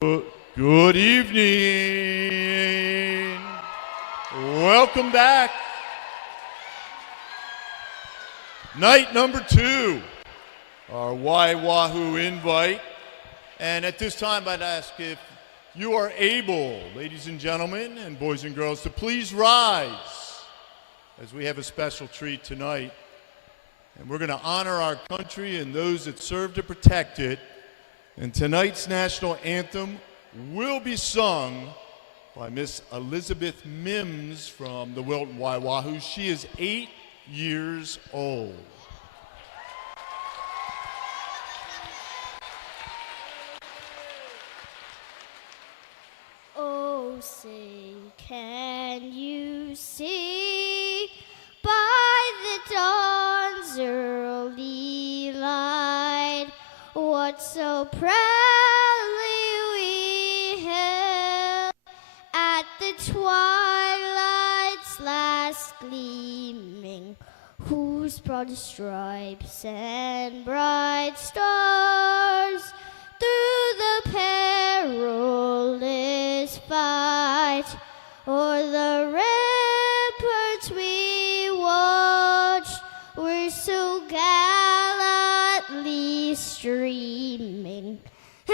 Good evening. Welcome back. Night number 2, our WYW invite. And at this time, I'd ask if you are able, ladies and gentlemen, and boys and girls, to please rise as we have a special treat tonight. And we're going to honor our country and those that serve to protect it. And tonight's national anthem will be sung by Miss Elizabeth Mims from the Wilton WYW. She is 8 years old. Oh, say, can you see by the dawn's early light what so proudly we hailed at the twilight's last gleaming, whose broad stripes and bright stars through the perilous fight o'er the ramparts we watched were so gallantly streaming, and the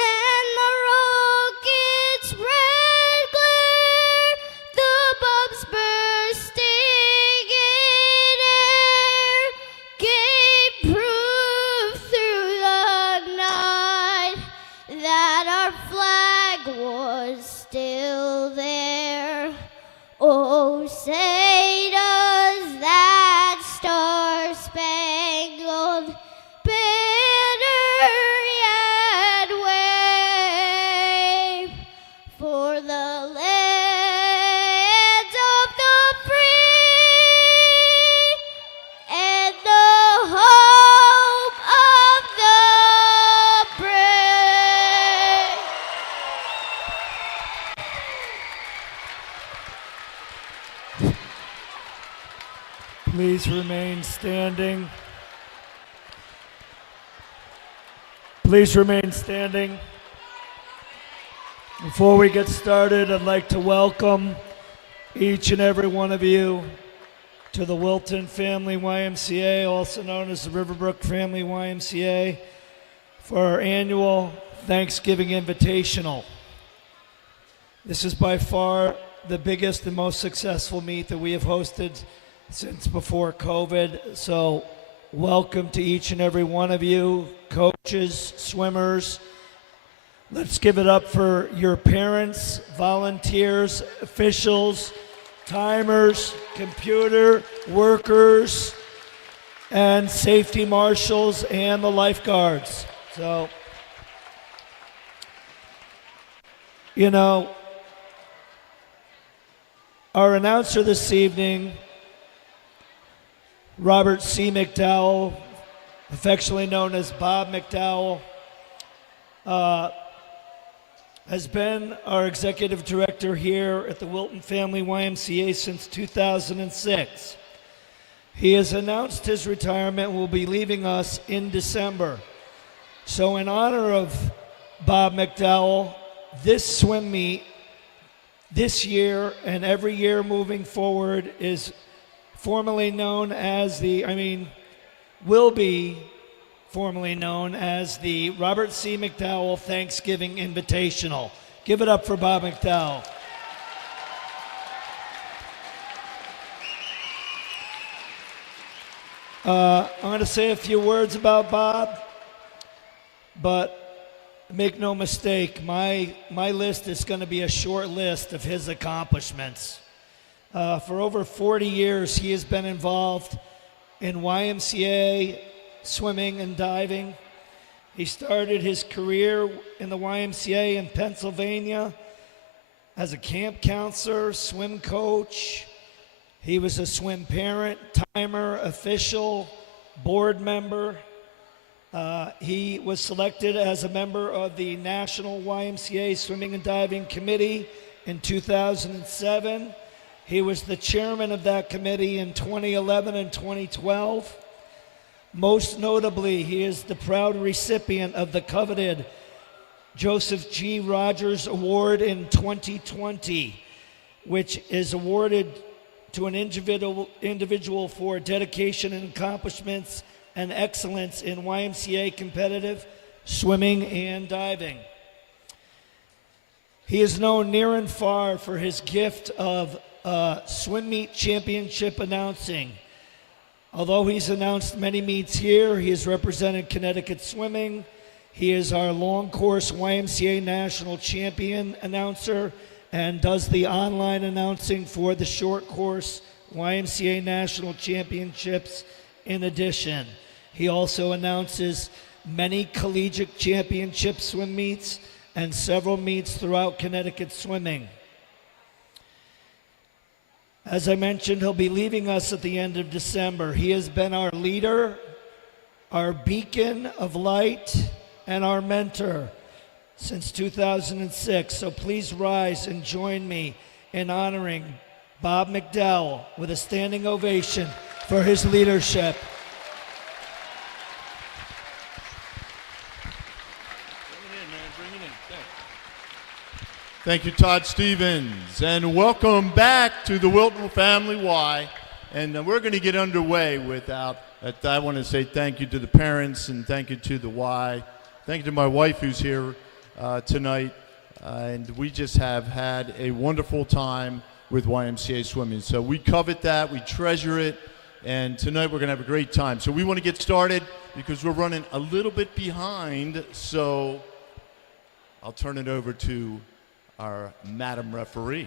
rocket's red glare, the bombs bursting in air, gave proof through the night that our flag was still there. Oh, say does that star-spangled banner yet wave for the land of the free and the hope of the brave? Please remain standing. Please remain standing. Before we get started, I'd like to welcome each and every one of you to the Wilton Family YMCA, also known as the Riverbrook Family YMCA, for our annual Thanksgiving Invitational. This is by far the biggest and most successful meet that we have hosted since before COVID. So welcome to each and every one of you, coaches, swimmers. Let's give it up for your parents, volunteers, officials, timers, computer workers, and safety marshals, and the lifeguards. So, you know, our announcer this evening, Robert C. McDowell, affectionately known as Bob McDowell, has been our executive director here at the Wilton Family YMCA since 2006. He has announced his retirement and will be leaving us in December. So in honor of Bob McDowell, this swim meet this year and every year moving forward is formerly known as will be formerly known as the Robert C. McDowell Thanksgiving Invitational. Give it up for Bob McDowell. I'm going to say a few words about Bob, but make no mistake, my list is going to be a short list of his accomplishments. For over 40 years, he has been involved in YMCA swimming and diving. He started his career in the YMCA in Pennsylvania as a camp counselor, swim coach. He was a swim parent, timer, official, board member. He was selected as a member of the National YMCA Swimming and Diving Committee in 2007. He was the chairman of that committee in 2011 and 2012. Most notably, he is the proud recipient of the coveted Joseph G. Rogers Award in 2020, which is awarded to an individual for dedication and accomplishments and excellence in YMCA competitive swimming and diving. He is known near and far for his gift of swim meet championship announcing. Although he's announced many meets here, he has represented Connecticut swimming. He is our long course YMCA national champion announcer and does the online announcing for the short course YMCA national championships in addition. He also announces many collegiate championship swim meets and several meets throughout Connecticut swimming. As I mentioned, he'll be leaving us at the end of December. He has been our leader, our beacon of light, and our mentor since 2006. So please rise and join me in honoring Bob McDowell with a standing ovation for his leadership. Thank you, Todd Stevens, and welcome back to the Wilton Family Y. And we're going to get underway without. I want to say thank you to the parents and thank you to the Y. Thank you to my wife who's here tonight. And we just have had a wonderful time with YMCA swimming. So we covet that, we treasure it, and tonight we're going to have a great time. So we want to get started because we're running a little bit behind. So I'll turn it over to our Madam Referee.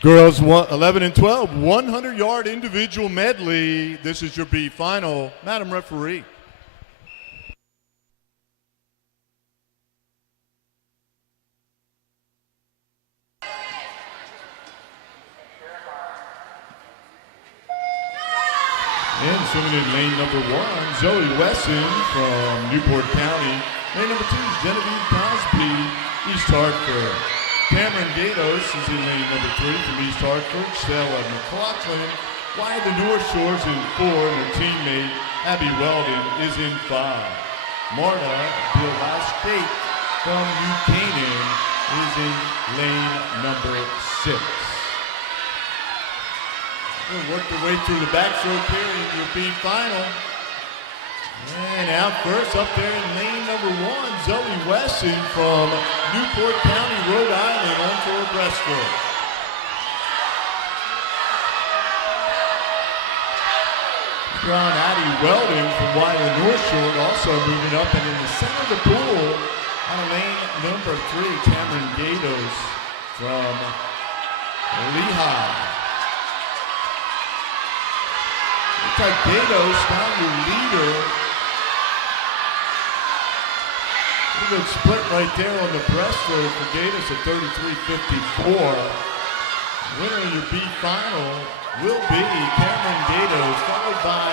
Girls 11 and 12, 100-yard individual medley. This is your B final. Madam Referee. And swimming in lane number 1, Zoe Wesson from Newport County. Lane number 2 is Genevieve Cosby, East Hartford. Cameron Gatos is in lane number 3 from East Hartford. Stella McLaughlin, wide the North Shores in 4, and her teammate Abby Weldon is in 5. Marta Bilastate from Buchanan is in lane number 6. We'll work their way through the backstroke here in your B final. And out first, up there in lane number 1, Zoe Wesson from Newport County, Rhode Island, on for a breaststroke. Brown Addie Weldon from Wyland North Shore also moving up, and in the center of the pool, on lane number 3, Cameron Gatos from Lehigh. Looks like Gatos found your leader. A good split right there on the breaststroke for Gatos at 33.54. Winner of your B final will be Cameron Gatos, followed by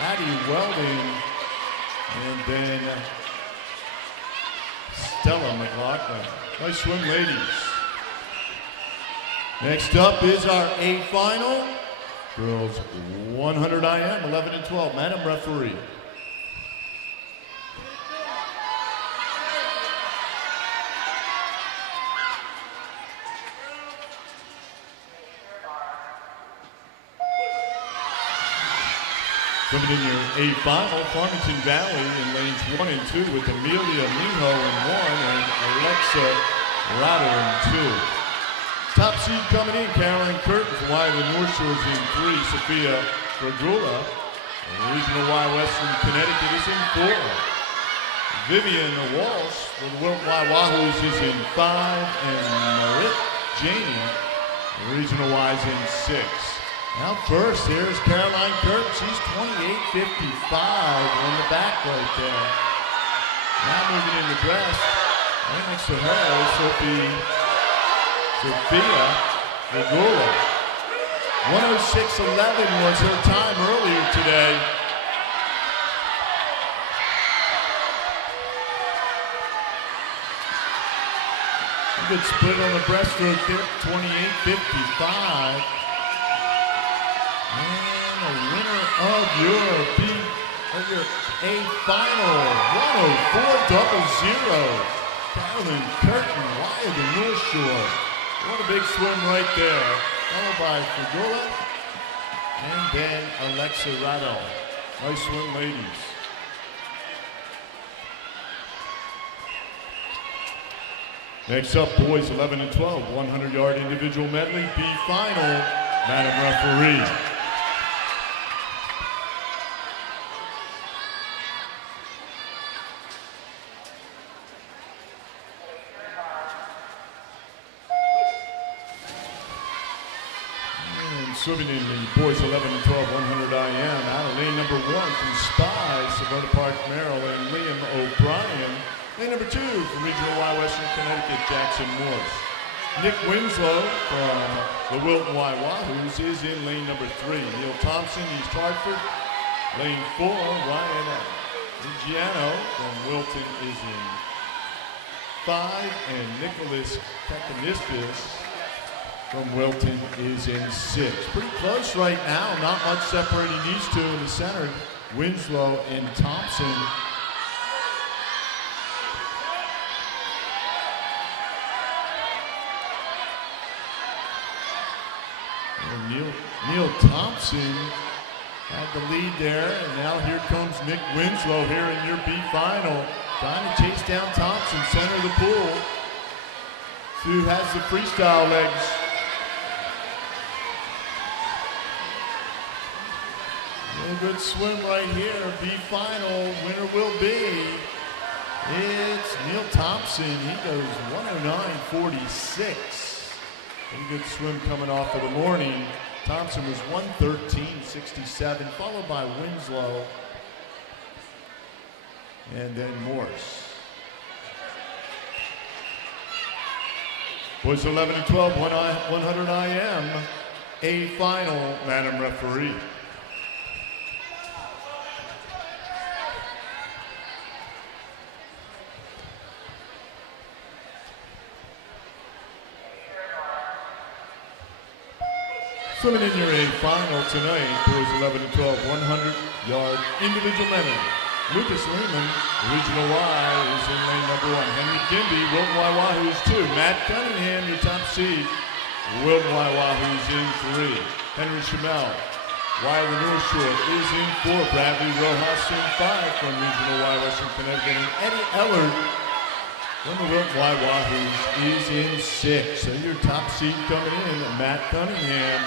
Addie Weldon, and then Stella McLaughlin. Nice swim, ladies. Next up is our A final. Girls 100 IM, 11 and 12. Madam Referee. Coming in your A final, Farmington Valley in lanes 1 and 2 with Amelia Miho in 1 and Alexa Ratter in 2. Top seed coming in, Caroline Curtin from Wyland North Shores in 3, Sophia Fragula. Regional Y Western Connecticut is in 4. Vivian Walsh for the Wilton Y Wahoos is in 5, and Marit Janey, Regional Y is in 6. Now first, here's Caroline Curtin. She's 28.55 on the back right there. Now moving in the breast. Right next to her is Sophia Fragula. 106.11 was her time earlier today. Good split on the breaststroke there, 28.55. of your A final, 104.00. Carolyn Curtin, wide of the North Shore. What a big swim right there. Followed by Figula and then Alexa Ratto. Nice swim, ladies. Next up, boys 11 and 12, 100-yard individual medley, B final, Madam Referee. And swimming in the boys 11 and 12, 100 IM, out of lane number 1 from Spy, Savannah Park, Maryland, Liam O'Brien. Lane number 2 from Regional Y Western Connecticut, Jackson Morse. Nick Winslow from the Wilton WYWs is in lane number 3. Neil Thompson, East Hartford. Lane 4, Ryan Vigiano from Wilton is in 5. And Nicholas Kakanistis from Wilton is in 6. Pretty close right now. Not much separating these two in the center. Winslow and Thompson. Neil Thompson had the lead there, and now here comes Nick Winslow here in your B final. Trying to chase down Thompson, center of the pool. See who has the freestyle legs. Real good swim right here. B final, winner will be. It's Neil Thompson. He goes 109.46. Pretty good swim coming off of the morning. Thompson was 113.67, followed by Winslow and then Morse. Boys 11 and 12, 100 IM, A final, Madam Referee. Swimming in your A final tonight, boys 11 and 12, 100-yard individual medley. Lucas Lehman, Regional Y, is in lane number 1. Henry Gimby, Wilton Wahoo's 2. Matt Cunningham, your top seed. Wilton Wahoo's in 3. Henry Chamel, Y of the North Shore, is in 4. Bradley Rojas in 5 from Regional Y, Western Connecticut. And Eddie Ellard from the Wilton Wahoos is in 6. So your top seed coming in, Matt Cunningham.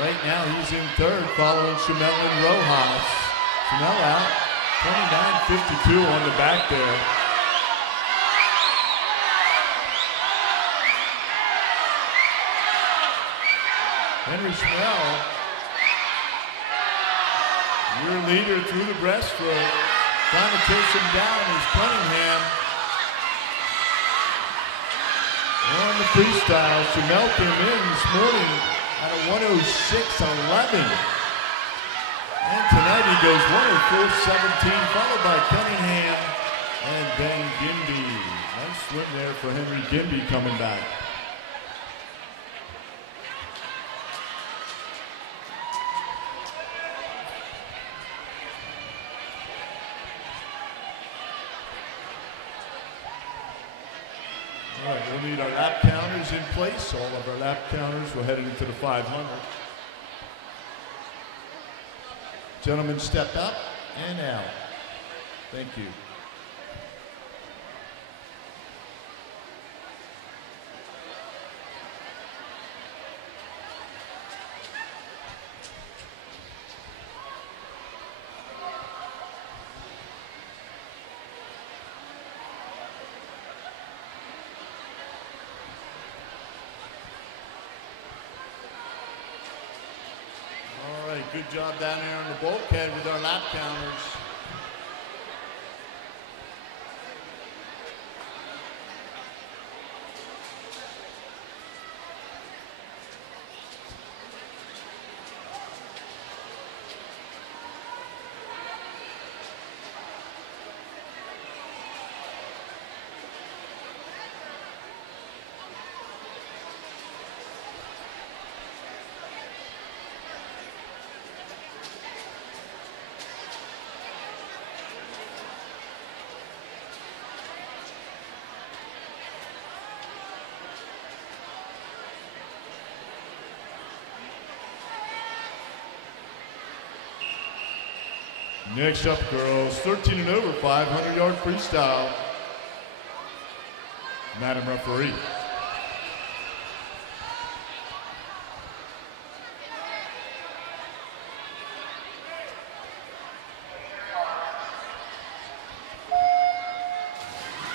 Right now he's in 3rd, following Chamel and Rojas. Chamel out, 29.52 on the back there. Henry Chamel, your leader through the breaststroke. Trying to chase him down is Cunningham. On the freestyle, Chamel came in this morning at a 106.11. And tonight he goes 104.17, followed by Cunningham and then Gimby. Nice swim there for Henry Gimby coming back. All right, we'll need our lap counters in place. All of our lap counters, we're heading into the 500. Gentlemen, step up and out. Thank you. Good job down there on the bulkhead with our lap counters. Next up, girls, 13 and over, 500-yard freestyle. Madam Referee.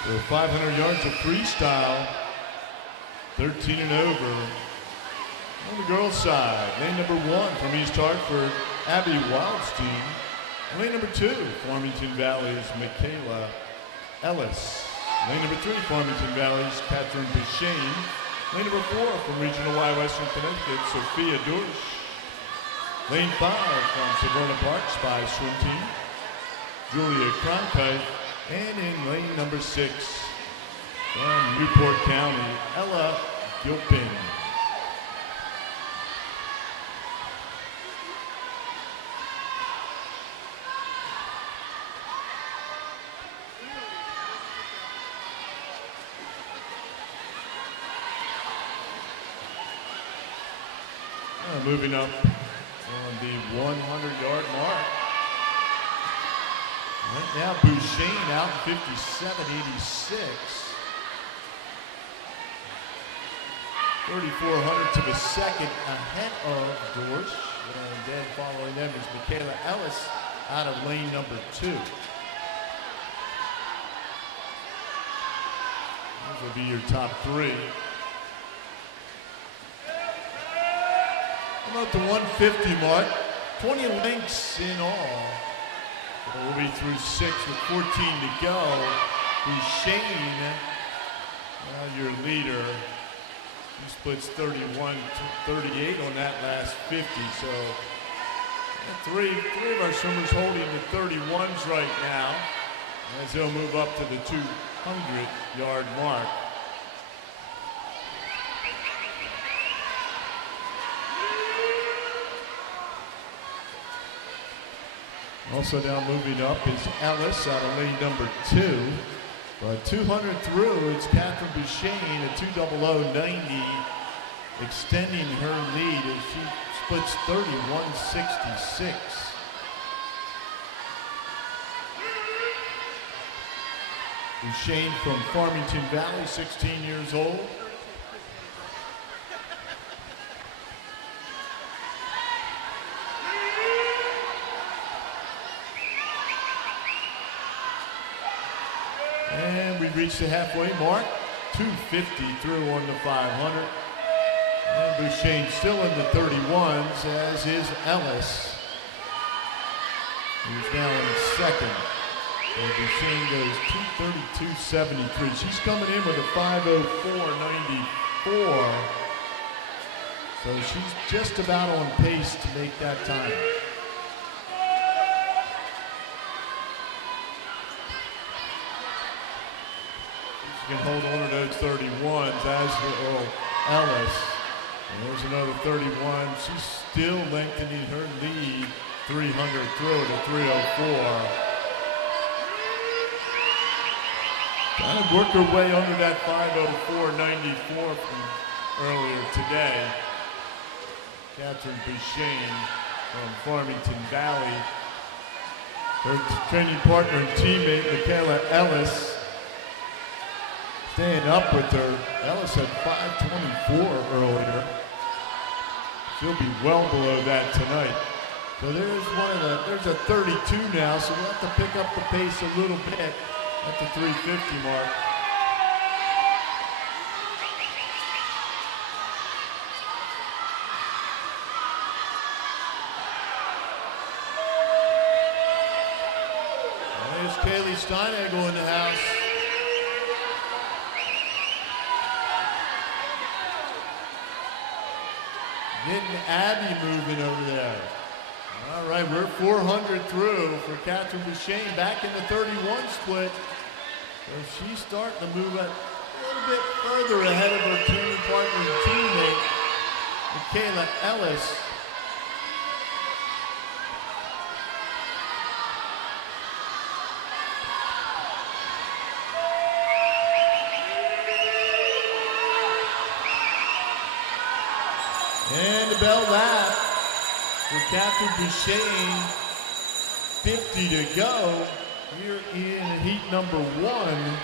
So 500 yards of freestyle, 13 and over. On the girls' side, lane number 1 from East Hartford, Abby Wildstein. Lane number 2, Farmington Valley's Michaela Ellis. Lane number 3, Farmington Valley's Catherine Bishane. Lane number 4 from Regional Y Western Connecticut, Sophia Dorsch. Lane 5 from Severna Parks by swim team, Julia Cronkite. And in lane number 6 from Newport County, Ella Gilpin. Moving up on the 100-yard mark. Right now, Bouchane out 57.86. 3,400 to the second ahead of Dorsch. And then following them is Michaela Ellis out of lane number 2. Those will be your top 3. About the 150 mark, 20 lengths in all. So we'll be through 6 with 14 to go. Bouchane, your leader, he splits 31 to 38 on that last 50. So three of our swimmers holding the 31s right now as they'll move up to the 200-yard mark. Also now moving up is Ellis out of lane number 2. But 200 through, it's Catherine Bouchane at 2:00.90, extending her lead as she splits 31.66. Bouchane from Farmington Valley, 16 years old. And we reached the halfway mark, 250 through on the 500. And Bouchane still in the 31s, as is Ellis, who's now in second. And Bouchane goes 232.73. She's coming in with a 5:04.94. So she's just about on pace to make that time. Can hold on to those 31s, as will Ellis. And there's another 31. She's still lengthening her lead, 300 through to 3:04. Trying to work her way under that 5:04.94 from earlier today. Catherine Bouchane from Farmington Valley. Her training partner and teammate, Michaela Ellis, staying up with her. Ellis had 5:24 earlier. She'll be well below that tonight. So there's a 32 now, so we'll have to pick up the pace a little bit at the 350 mark. There's Kaylee Steinegel in the house. Getting Abby moving over there. All right, we're 400 through for Catherine Bouchane, back in the 31 split. So she's starting to move a little bit further ahead of her team partner and teammate, Michaela Ellis. And the bell lap for Catherine Bouchane. 50 to go here in heat number 1.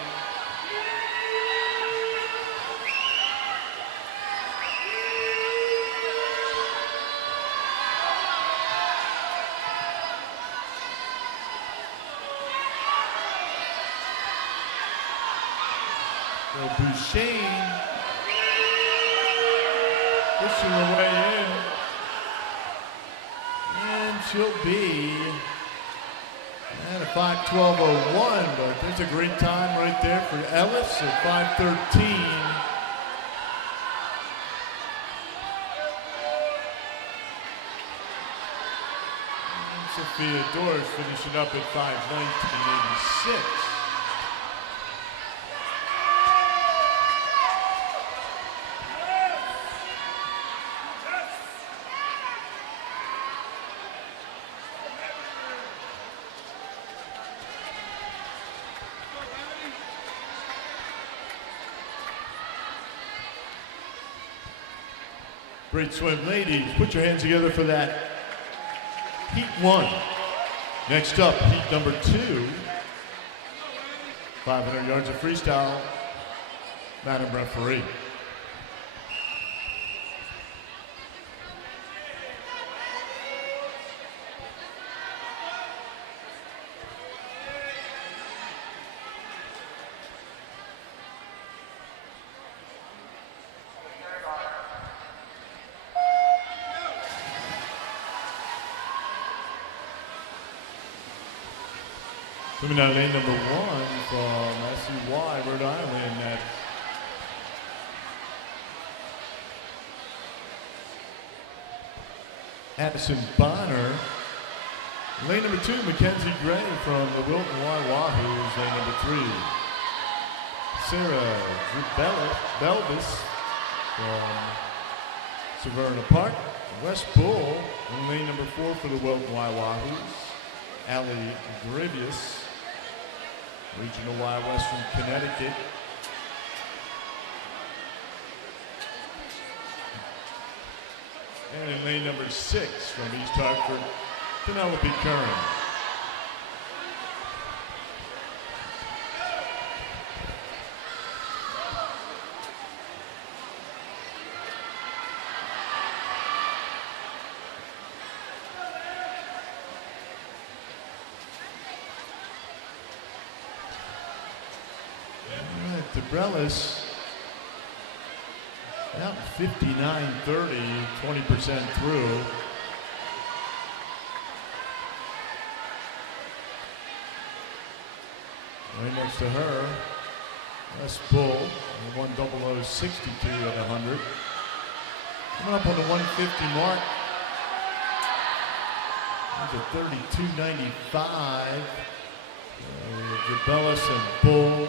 So Bouchane pushing her way in. And she'll be at a 5:12.01, but that's a great time right there for Ellis at 5:13. And Sophia Doris finishing up at 5:19.86. Great swim, ladies. Put your hands together for that. Heat 1. Next up, heat number 2. 500 yards of freestyle. Madam Referee. Coming out of lane number 1 from SUY, Rhode Island, at Addison Bonner. Lane number 2, Mackenzie Gray from the Wilton Wahoos, lane number 3. Sarah Belvis from Severna Park. West Bull in lane number 4 for the Wilton Wahoos. Allie Grivius, Regional Y West from Connecticut. And in lane number 6 from East Hartford, Penelope Curran. Debrellis out 59:30, 20% through. Right next to her, West Bull, 10062 at 100. Coming up on the 150 mark. There's a 32.95. Debrellis and Bull.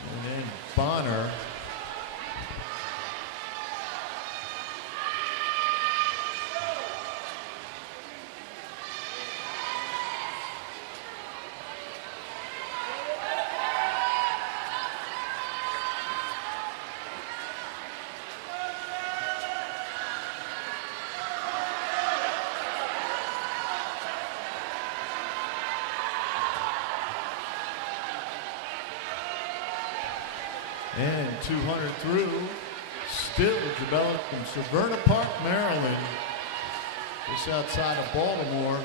And then Bonner. And 200 through, still developed from Severna Park, Maryland, just outside of Baltimore.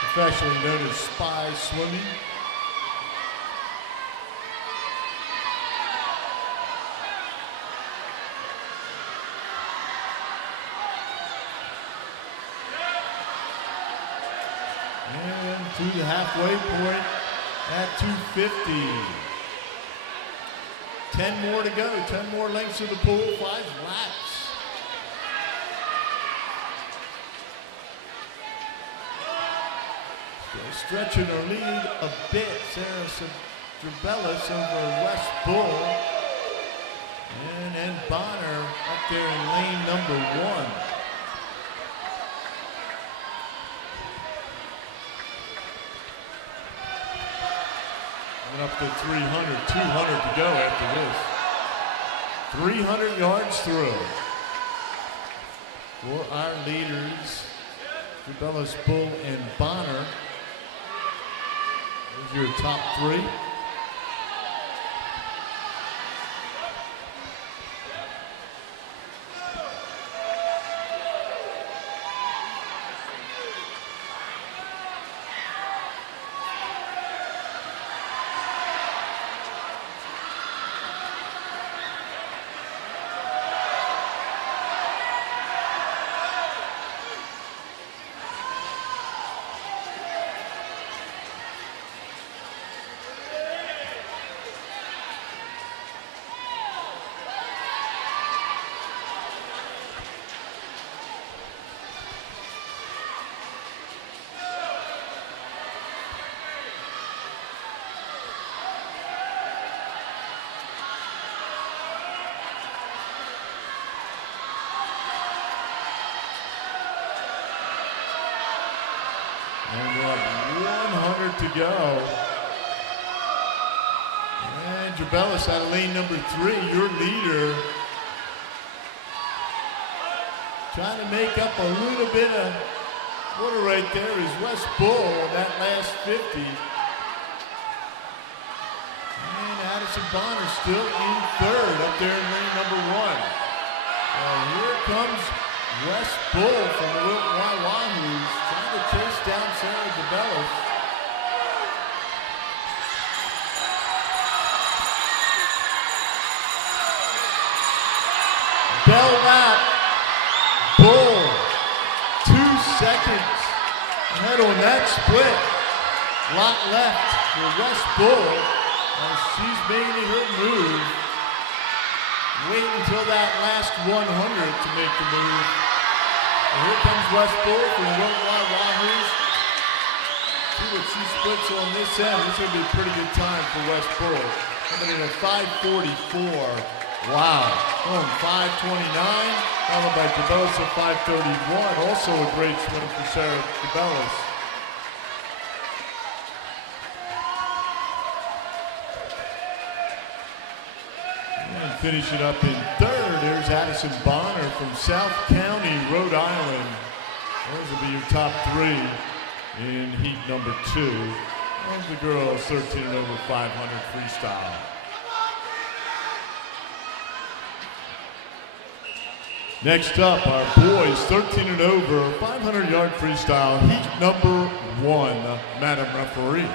Professionally known as Spy Swimming. And to the halfway point at 250. 10 more to go, 10 more lengths of the pool, 5 laps. Still stretching her lead a bit. Sarah Debrellis over West Bull. And Bonner up there in lane number 1. Up to 300, 200 to go after this. 300 yards through. for our leaders, Jabellis, Bull, and Bonner. Those are your top three. And we're up 100 to go. And Jabellis out of lane number 3, your leader. Trying to make up a little bit of water right there is West Bull on that last 50. And Addison Bonner still in third up there in lane number 1. And here comes West Bull from the Wilton WYWs trying to chase down Sarah Jabellis. Bell lap. Bull, 2 seconds ahead on that split. Lot left for West Bull as she's making her move. Wait until that last 100 to make the move. And here comes West Bull from the Wilton WYWs. See what she splits on this end. This is going to be a pretty good time for West Bull. Coming in at 5:44. Wow. Going 5:29. Followed by Jabellis at 5:31. Also a great swim for Sarah Jabellis. And finishing up in third, there's Addison Bonner from South County, Rhode Island. Those will be your top 3 in heat number 2. Those are the girls 13 and over 500 freestyle. Next up, our boys 13 and over 500-yard freestyle, heat number 1, Madam Referee.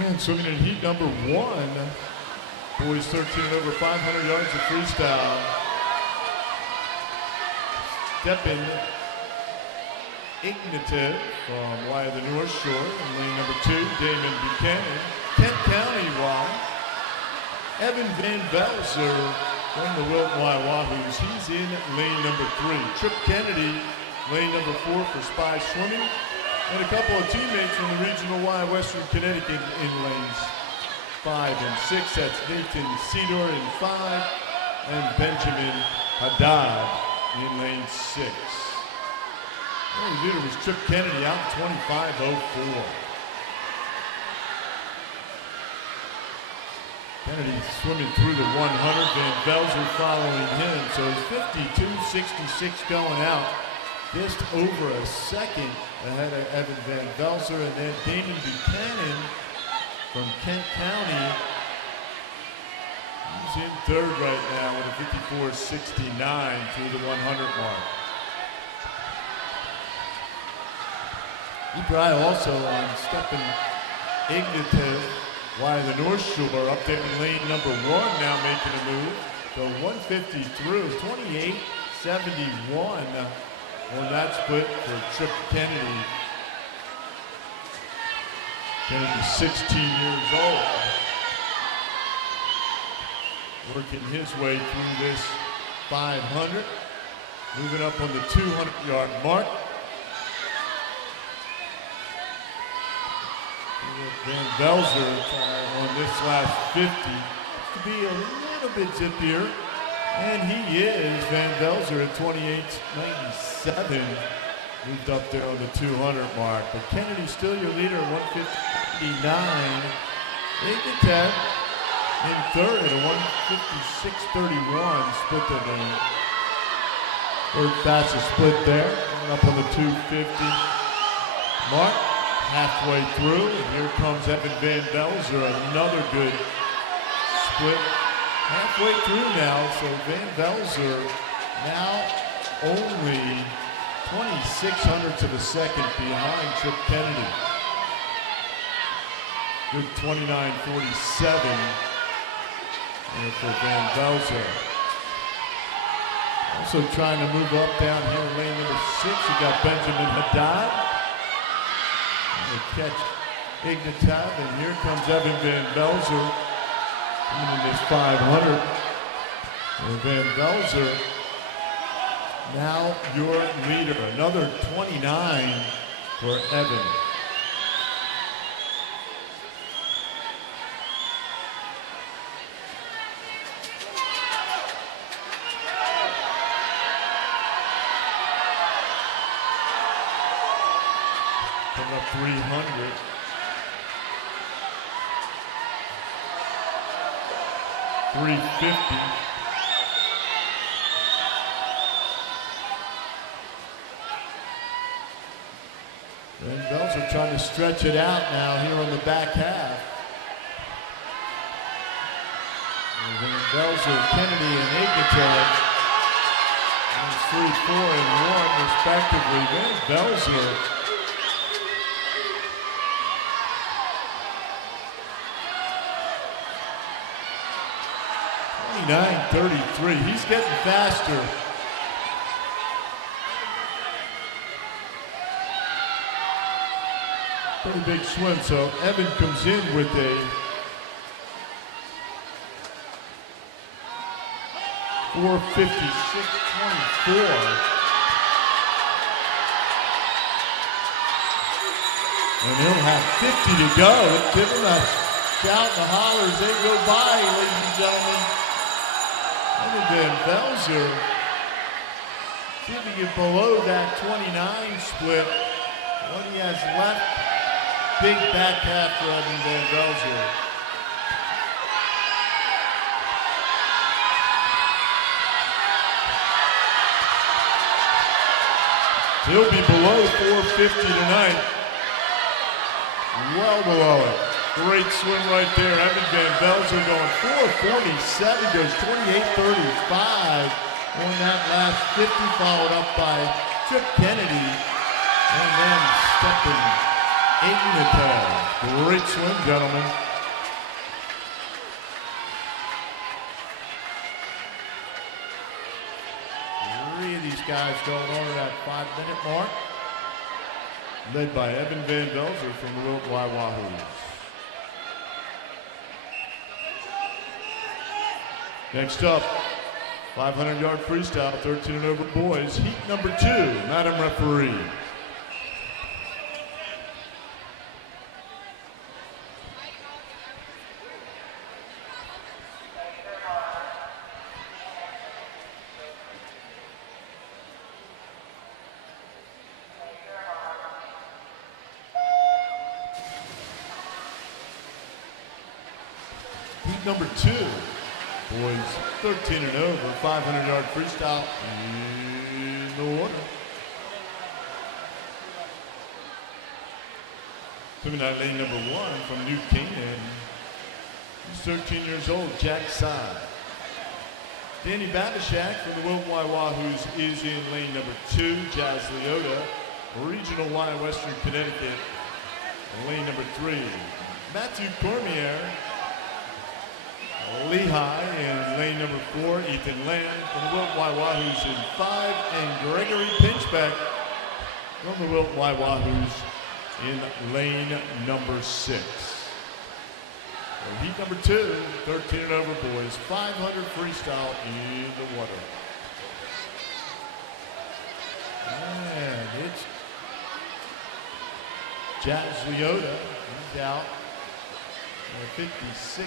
And swimming in heat number 1, boys 13 and over 500 yards of freestyle. Steppin Ignative from Y of the North Shore in lane number 2, Damon Buchanan, Kent County Y. Evan Van Velzer from the Wilton WYWs, he's in lane number 3. Trip Kennedy, lane number 4 for Spy Swimming. And a couple of teammates from the Regional Y, Western Connecticut in lanes 5 and 6. That's Nathan Cedar in 5 and Benjamin Haddad in lane 6. Well, the leader was Trip Kennedy out in 25:04. Kennedy swimming through the 100, Van Velzer following him. So it's 52:66 going out. Just over a second ahead of Evan Van Velzer, and then Damon Buchanan from Kent County. He's in third right now with a 54:69 through the 100 mark. Ebri also on Steppen Ignative, Y the North Shore up there in lane number 1 now making a move. So 150 through, 28:71 on that split for Trip Kennedy. Kennedy 16 years old. Working his way through this 500. Moving up on the 200-yard mark. Van Velzer on this last 50 to be a little bit zippier. And he is, Van Velzer at 28:97. moved up there on the 200 mark. But Kennedy's still your leader at 159. Ignatev in third at a 156.31. Split the game. Third fastest split there. Coming up on the 250 mark. Halfway through. And here comes Evan Van Velzer. Another good split. Halfway through now. So Van Velzer now only 26 hundredths of a second behind Trip Kennedy. Good 29.47 for Van Velzer. Also trying to move up down here in lane number 6. You got Benjamin Haddad. They catch Ignatev, and here comes Evan Van Velzer coming in this 500. And Van Velzer, now your leader. Another 29 for Evan. Coming up 300. $350. Van Velzer trying to stretch it out now here on the back half. And Van Velzer, Kennedy, and Ignatev. 3, 4, and 1 respectively. Van Velzer. 29.33. He's getting faster. Pretty big swim. So Evan comes in with a 4:56.24. And he'll have 50 to go. Give him a shout and a holler as they go by, ladies and gentlemen. Evan Van Velzer, see if he can below that 29 split. What he has left, big back half for Evan Van Velzer. He'll be below 450 tonight. Well below it. Great swim right there. Evan Van Velzer going 4:47, goes 28:35. On that last 50, followed up by Trip Kennedy. And then stepping Ignatev. Great swim, gentlemen. Three of these guys going over that 5-minute mark. Led by Evan Van Velzer from the WYW. Next up, 500-yard freestyle, 13 and over boys, heat number 2, Madam Referee. Heat number 2. Boys 13 and over, 500-yard freestyle in the water. Coming out lane number 1 from New Canaan. He's 13 years old, Jack Side. Danny Babishak from the WYW's is in lane number 2, Jazz Leota. Regional Y, Western Connecticut, lane number 3. Matthew Cormier, Lehigh in lane number 4, Ethan Land from the WYW's in 5, and Gregory Pinchbeck from the WYW's in lane number 6. So heat number 2, 13 and over boys, 500 freestyle in the water. And it's Jazz Leota, he's out. 56.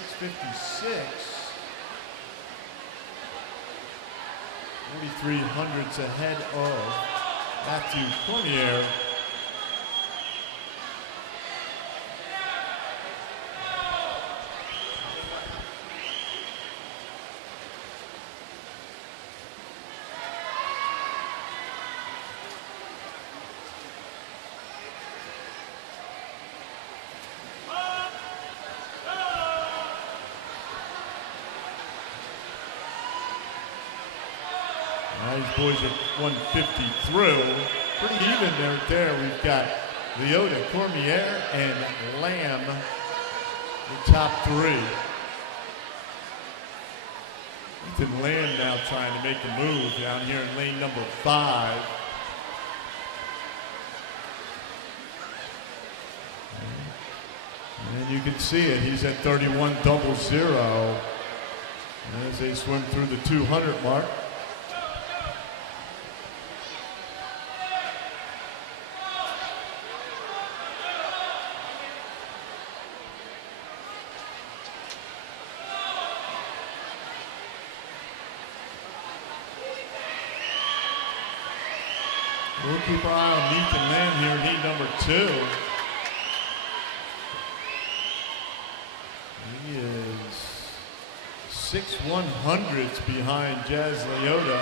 43 hundredths ahead of Matthew Cormier. These boys are 150 through. Pretty even there. We've got Leota, Cormier, and Lamb, the top three. Ethan Lamb now trying to make a move down here in lane number 5. And you can see it. He's at 31.00 as they swim through the 200 mark. We'll keep our eye on Ethan Lamb here in heat number 2. He is 6/100ths behind Jazz Leota.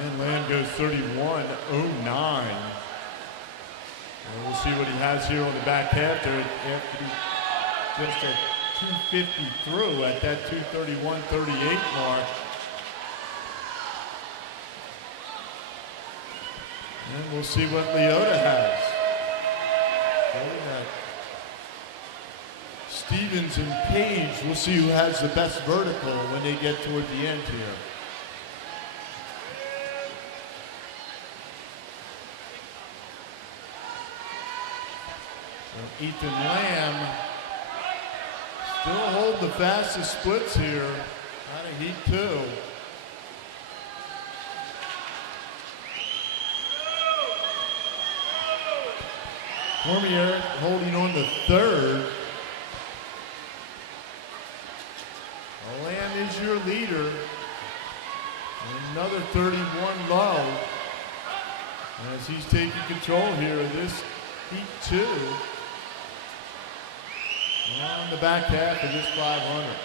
And Lamb goes 31.09. We'll see what he has here on the back half there. After just a 250 through at that 231.38 mark. And we'll see what Leota has. Stevens and Page, we'll see who has the best vertical when they get toward the end here. So Ethan Lamb still hold the fastest splits here out of heat 2. Cormier holding on to 3rd. Lamb is your leader. Another 31 low as he's taking control here of this heat 2 on the back half of this 500.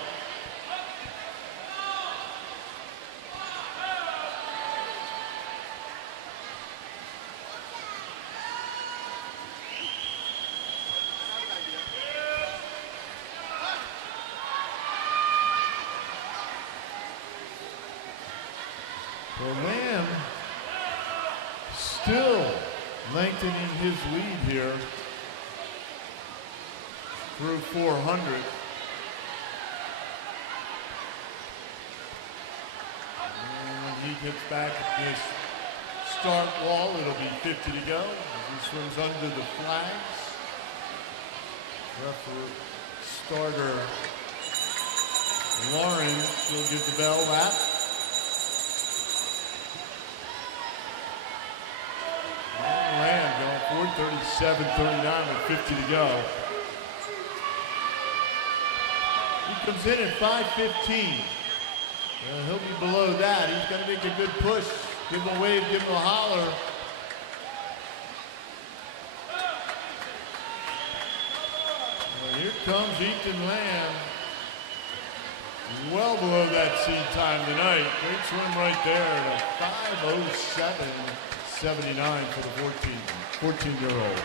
Lamb still lengthening his lead here through 400. And when he gets back at this start wall, it'll be 50 to go as he swims under the flags. Starter Lauren will get the bell lap. Lamb going 4:37.39 with 50 to go. He comes in at 5:15. He'll be below that. He's going to make a good push. Give him a wave, give him a holler. Well, here comes Ethan Lamb. Well below that seed time tonight. Great swim right there at a 5:07.79 for the 14-year-old.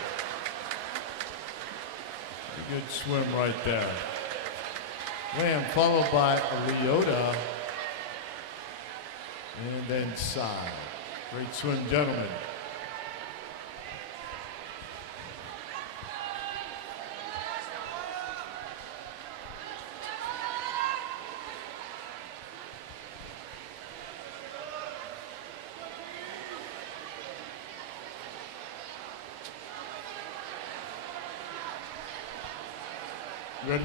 A good swim right there. Lamb followed by Leota and then Sai. Great swim, gentlemen. Ready?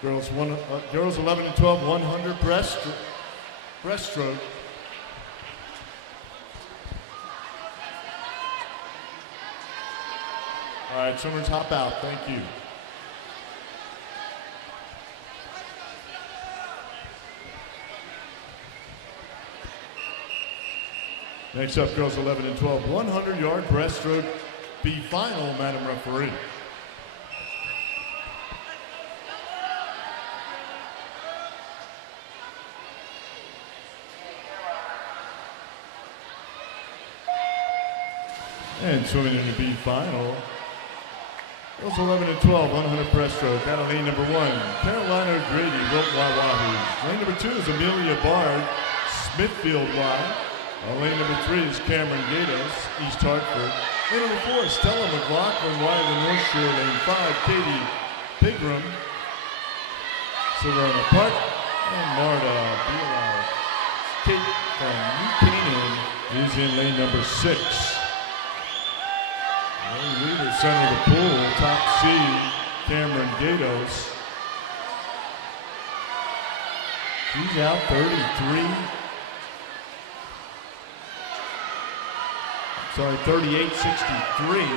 Girls 11 and 12, 100 breaststroke. All right, swimmers hop out. Thank you. Next up, girls 11 and 12, 100-yard breaststroke B final, Madam Referee. And swimming in the B final, girls 11 and 12, 100 breaststroke. Out of lane number 1, Carolina Grady, Wilt Wawahoos. Lane number 2 is Amelia Bard, Smithfield Y. Lane number 3 is Cameron Gatos, East Hartford. Lane number 4 is Stella McLaughlin, Y of the North Shore. Lane 5, Katie Pigram, Silverna Park. And Marta Beelau. Kate from New Canaan is in lane number 6. Leader, center of the pool, top seed, Cameron Gatos. He's out 33. Sorry, 38-63.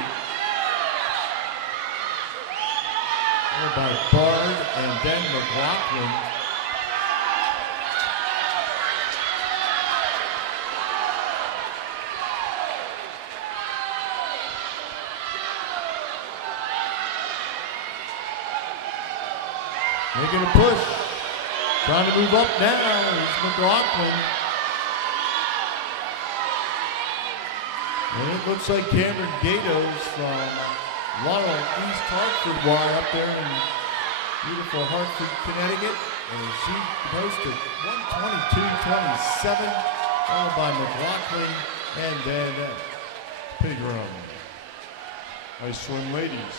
By Bard and then McLaughlin. Making a push. Trying to move up now is McLaughlin. And it looks like Cameron Gatos from Laurel, East Hartford Y up there in beautiful Hartford, Connecticut. And she posted 122.27, followed by McLaughlin and then Pigram. Nice swim, ladies.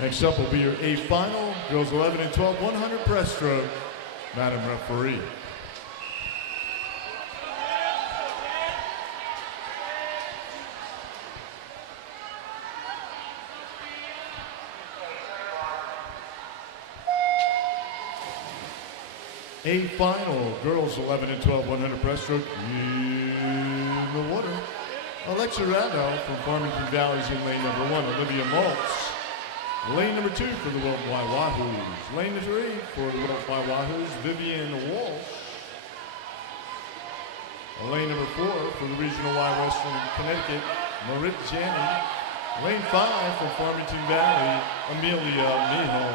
Next up will be your A final, girls 11 and 12, 100 breaststroke, Madam Referee. A final, girls 11 and 12, 100 breaststroke in the water. Alexa Randall from Farmington Valley's in lane number 1, Olivia Maltz. Lane number 2 for the Wilt Wawahoos. Lane number 3 for the Wilt Wawahoos, Vivian Walsh. Lane number 4 for the Regional Y Western Connecticut, Marit Janney. Lane 5 from Farmington Valley, Amelia Miho.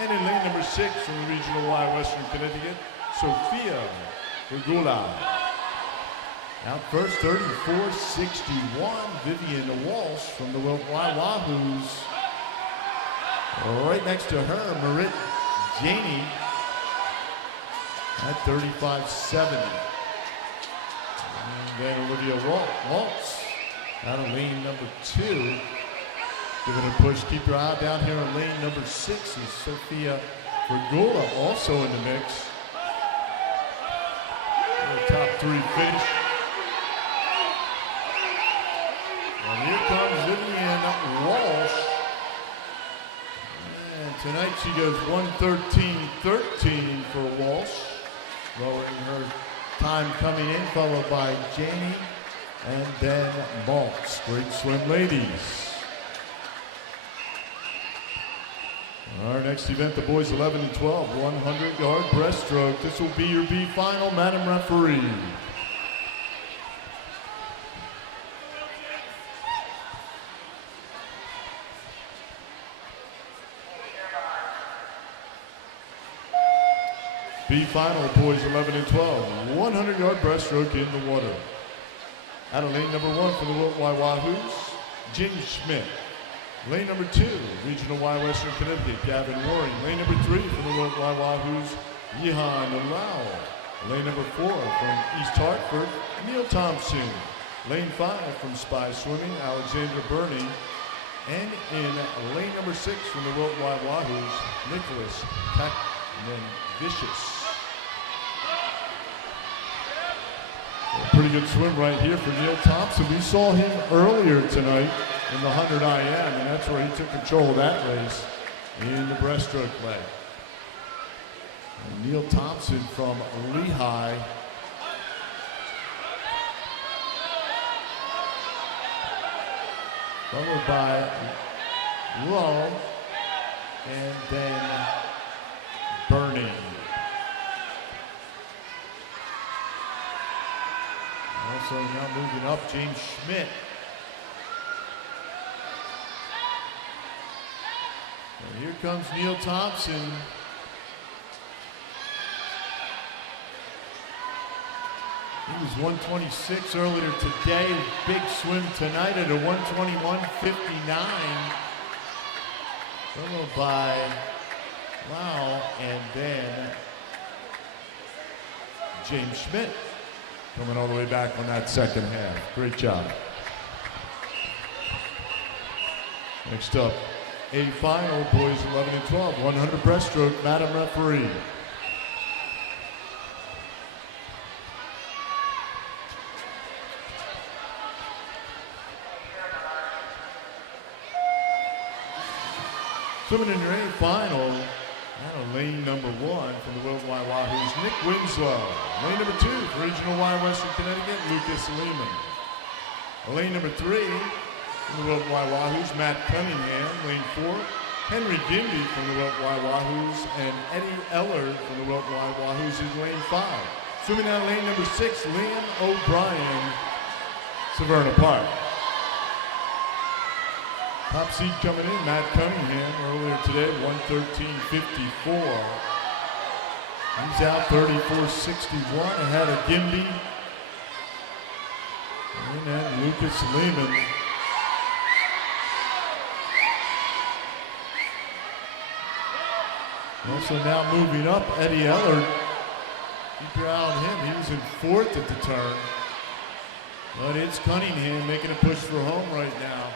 And in lane number 6 from the Regional Y Western Connecticut, Sophia Regula. Out first, 34-61, Vivian Walsh from the Wilt Wawahoos. Right next to her, Marit Janney at 35-70. And then Olivia Waltz out of lane number 2. Giving a push, keep your eye down here in lane number 6 is Sophia Regula, also in the mix. The top 3 finish. And here comes Vivian Walsh. Tonight she goes 1:13.13 for Walsh, lowering her time coming in, followed by Janney and then Maltz. Great swim, ladies. Our next event, the boys 11 and 12, 100-yard breaststroke. This will be your B final, Madam Referee. B final, boys 11 and 12, 100-yard breaststroke in the water. Out of lane number 1 for the Wilt Wawahoos, Jim Schmidt. Lane number 2, Regional Y Western Connecticut, Gavin Waring. Lane number 3 for the Wilt Wawahoos, Yehan Lau. Lane number 4 from East Hartford, Neil Thompson. Lane 5 from Spy Swimming, Alexandra Burney. And in lane number 6 from the Wilt Wawahoos, Nicholas Vicious. A pretty good swim right here for Neil Thompson. We saw him earlier tonight in the 100 IM, and that's where he took control of that race in the breaststroke leg. And Neil Thompson from Lehigh. Followed by Lowe, and then Burning. So now moving up, James Schmidt. And here comes Neil Thompson. He was 126 earlier today. Big swim tonight at a 121.59. Followed by Lau and then James Schmidt coming all the way back on that second half. Great job. Next up, a final, boys 11 and 12, 100 breaststroke, Madam Referee. Swimming in your A final, lane number 1 from the Worldwide Wahoos, Nick Winslow. Lane number 2 for Regional Y Western Connecticut, Lucas Lehman. Lane number 3 from the Worldwide Wahoos, Matt Cunningham. Lane 4, Henry Gimby from the Worldwide Wahoos, and Eddie Eller from the Worldwide Wahoos is lane 5. Swimming down lane number 6, Liam O'Brien, Severna Park. Top seed coming in, Matt Cunningham earlier today, 113.54. He's out 34.61 ahead of Gimby. And then Lucas Lehman. Also now moving up, Eddie Eller. Keep your eye on him. He was in 4th at the turn. But it's Cunningham making a push for home right now.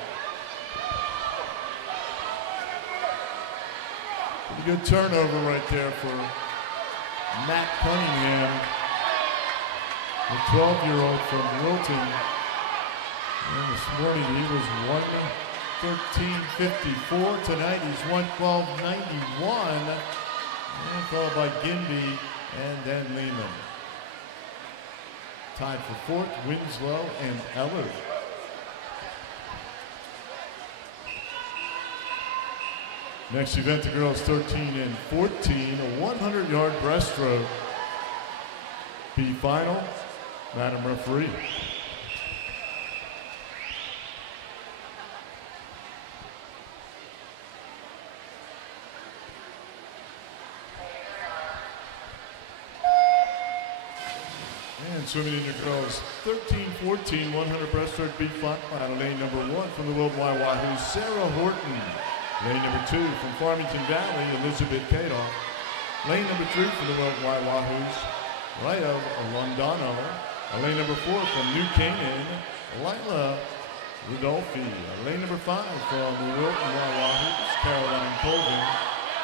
Pretty good turnover right there for Matt Cunningham, the 12-year-old from Wilton. And this morning he was 113.54. Tonight he's 112.91. And followed by Gimby and then Lehman. Tied for 4th, Winslow and Eller. Next event, the girls 13 and 14, a 100-yard breaststroke. B final, Madam Referee. And swimming in your girls 13-14, 100 breaststroke B final, lane number 1 from the Worldwide Wahoo, Sarah Horton. Lane number 2 from Farmington Valley, Elizabeth Kadoff. Lane number 3 from the Worldwide Wahoos, Raya Londano. Lane number 4 from New Canaan, Lila Rudolphi. Lane number 5 from the Wilton Wahoos, Caroline Colvin.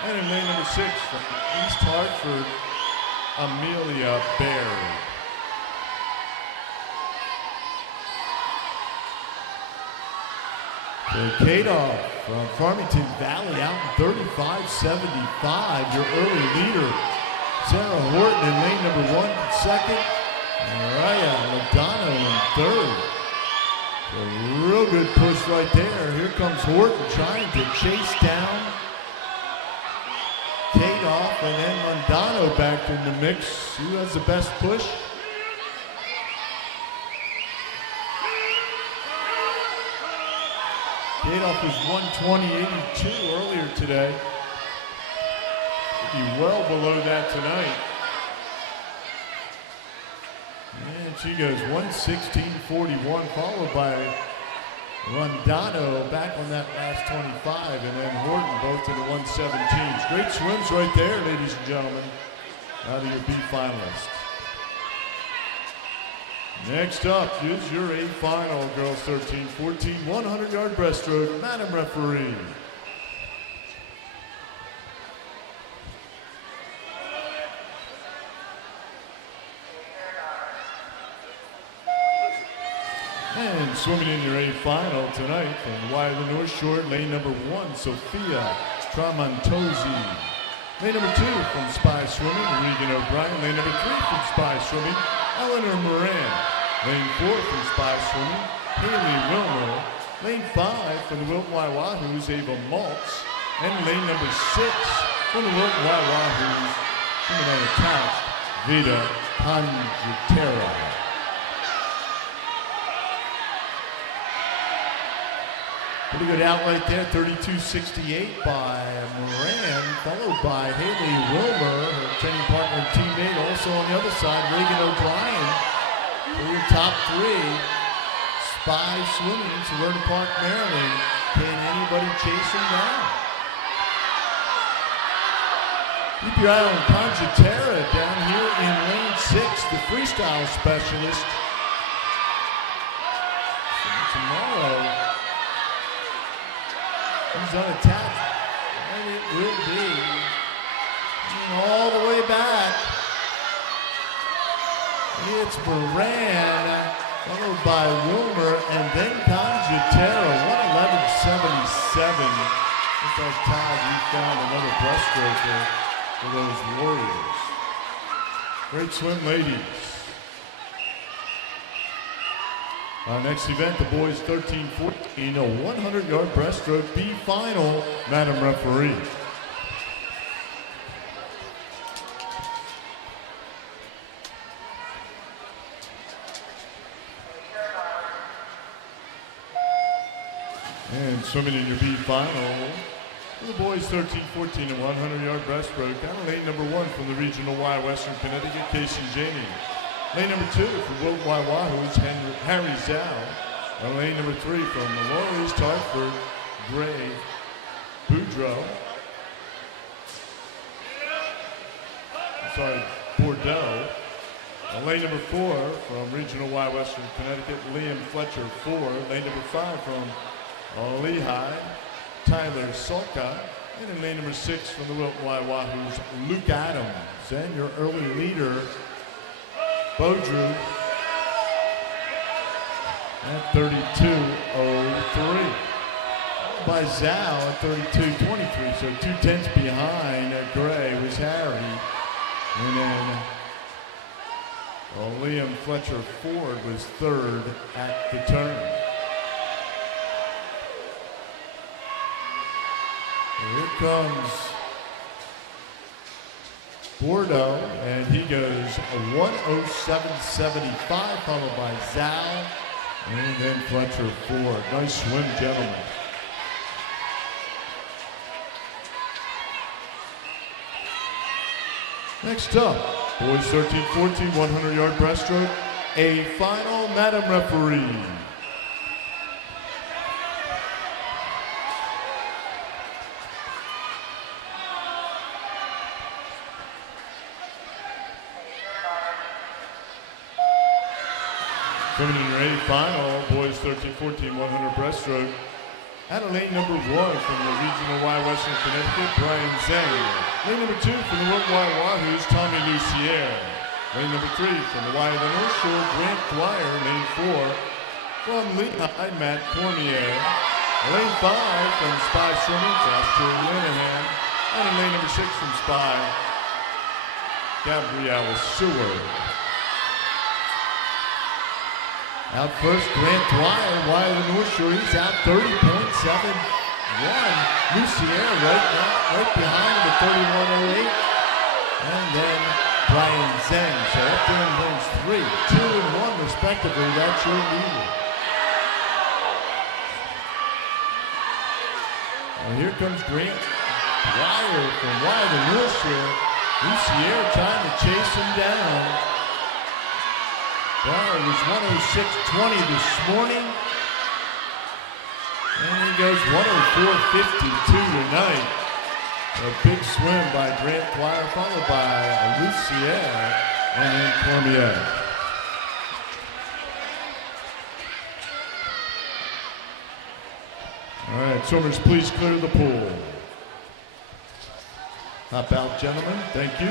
And in lane number 6 from East Hartford, Amelia Berry. So Kadoff from Farmington Valley out in 35.75, your early leader. Sarah Horton in lane number 1, 2nd. Mariah Lodano in 3rd. A real good push right there. Here comes Horton trying to chase down Kadoff, and then Lodano back in the mix. Who has the best push? Kadoff was 120.82 earlier today. Be well below that tonight. And she goes 116.41, followed by Rondano back on that last 25, and then Horton both in the 117s. Great swims right there, ladies and gentlemen. Out of your B finalists. Next up is your A final, girls 13-14, 100-yard breaststroke, Madam Referee. And swimming in your A final tonight from Wylie North Shore, lane number 1, Sophia Tramontosi. Lane number 2 from Spy Swimming, Regan O'Brien. Lane number 3 from Spy Swimming, Eleanor Moran. Lane 4 from Spy Swimming, Haley Wilmer. Lane 5 from the Wilton Wahoos, Ava Maltz. And lane number 6 from the Wilton Wahoos, coming out of Vita Panjitera. Pretty good outlet there, 32-68 by Moran, followed by Haley Wilmer, her training partner and teammate. Also on the other side, Reagan O'Brien. For your top three, Spy Swimming, Salerno Park, Maryland. Can anybody chase them down? Keep your eye on Conjatera down here in lane 6, the freestyle specialist. So tomorrow, he's on attack, and it will be all the way back. It's Moran, followed by Wilmer, and then Conjatera, 111.77. Looks like Todd, you found another breaststroker for those Warriors. Great swim, ladies. Our next event, the boys 13-14, a 100-yard breaststroke B final, Madam Referee. And swimming in your B final, for the boys 13-14, a 100-yard breaststroke, down to lane number 1 from the Regional Y, Western Connecticut, Casey Janey. Lane number 2 from WYW is Harry Zhao. And lane number 3 from Lower East Hartford, Gray Boudreaux. Bordeaux. And lane number 4 from Regional Y, Western Connecticut, Liam Fletcher 4. Lane number 5 from Lehigh, Tyler Solka. And in lane number 6 from the Wilton Y Wahoos, Luke Adams. And your early leader, Boudreaux, at 32.03. By Zhao at 32.23, so 2/10 behind Gray was Harry. And then Liam Fletcher Ford was third at the turn. Here comes Bordeaux, and he goes a 107.75, followed by Zhao, and then Fletcher Ford. Nice swim, gentlemen. Next up, boys 13-14, 100-yard breaststroke, a final, Madam Referee. Swimming in your A final, boys 13-14, 100 breaststroke. Out of lane number 1 from the Regional Y, Western Connecticut, Brian Zhang. Lane number 2 from the Wilton Y Wahoos, Tommy Lucier. Lane number 3 from the Y of the North Shore, Grant Dwyer. Lane 4 from Lehigh, Matt Cormier. Lane 5 from Spy Swimming, Foster Linehan. And in lane number 6 from Spy, Gabrielle Seward. Out first, Grant Dwyer, Y of the North Shore, he's out 30.71. Lucier right behind him at 31.08. And then Brian Zhang. So up there in lanes 3, 2, and 1 respectively. That's your leader. Well, here comes Grant Dwyer from Y of the North Shore. Lucier trying to chase him down. Well, it was 106.20 this morning, and he goes 104.52 tonight. A big swim by Grant Dwyer, followed by Lucier and then Cormier. All right, swimmers, please clear the pool. Hop out, gentlemen. Thank you.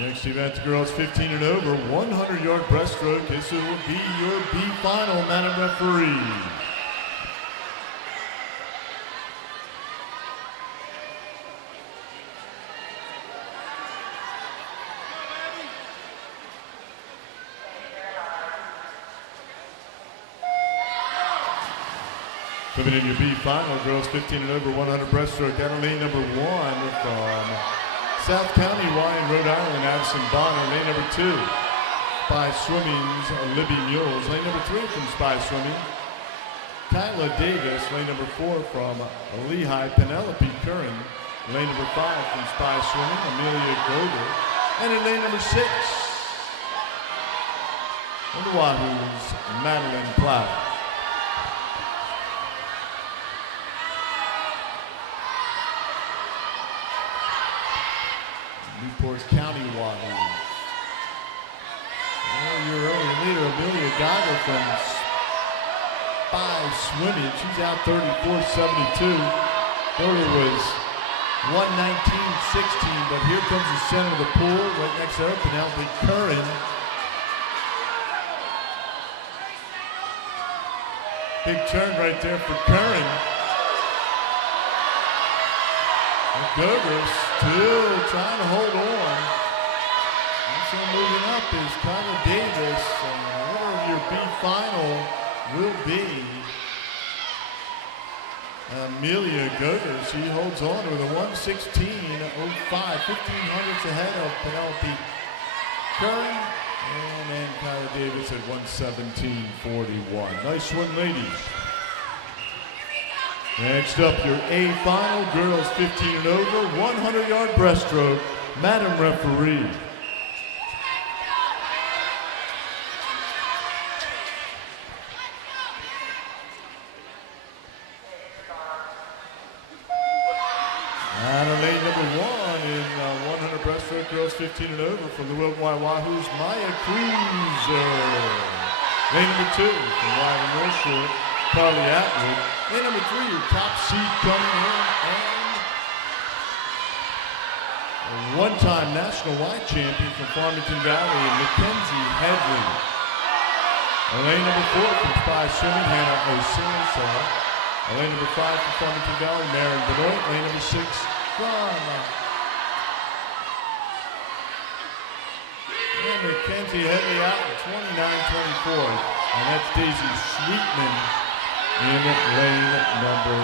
Next event, the girls 15 and over, 100-yard breaststroke. This will be your B final, Madam Referee. Coming in your B final, girls 15 and over, 100 breaststroke. Down lane number 1 from South County, Wyan, Rhode Island, Addison Bonner. Lane number 2, Spy Swimming's Libby Mules. Lane number 3 from Spy Swimming, Kyla Davis. Lane number 4 from Lehigh, Penelope Curran. Lane number 5 from Spy Swimming, Amelia Goder. And in lane number 6, Wahoo's Madeline Platt. Newport County Wahoo. Your early leader, Amelia Geiger from Spy Swimming. She's out 34-72. Goder was 119-16, but here comes the center of the pool, right next to her, Penelope Curran. Big turn right there for Curran. Goder still trying to hold on. Also moving up is Kyla Davis. And the winner of your B final will be Amelia Goder. She holds on with a 1:16.05, 15 hundredths ahead of Penelope Curran. And then Kyla Davis at 1:17.41. Nice swim, ladies. Next up, your A final, girls 15 and over, 100-yard breaststroke. Madam Referee. And lane number 1 in 100 breaststroke, girls 15 and over, from the WYW's Maya Cruiser. Lane number 2 from Wyoming North Shore, Carly Atwood. Lane number 3, your top seed coming in, and a one-time national wide champion from Farmington Valley, Mackenzie Headley. Lane number 4 from Spy Swimming, Hannah O'Sara. Lane number 5 from Farmington Valley, Maren Benoit. Lane number 6 from Mackenzie Headley out in 29-24. And that's Daisy Sweetman in lane number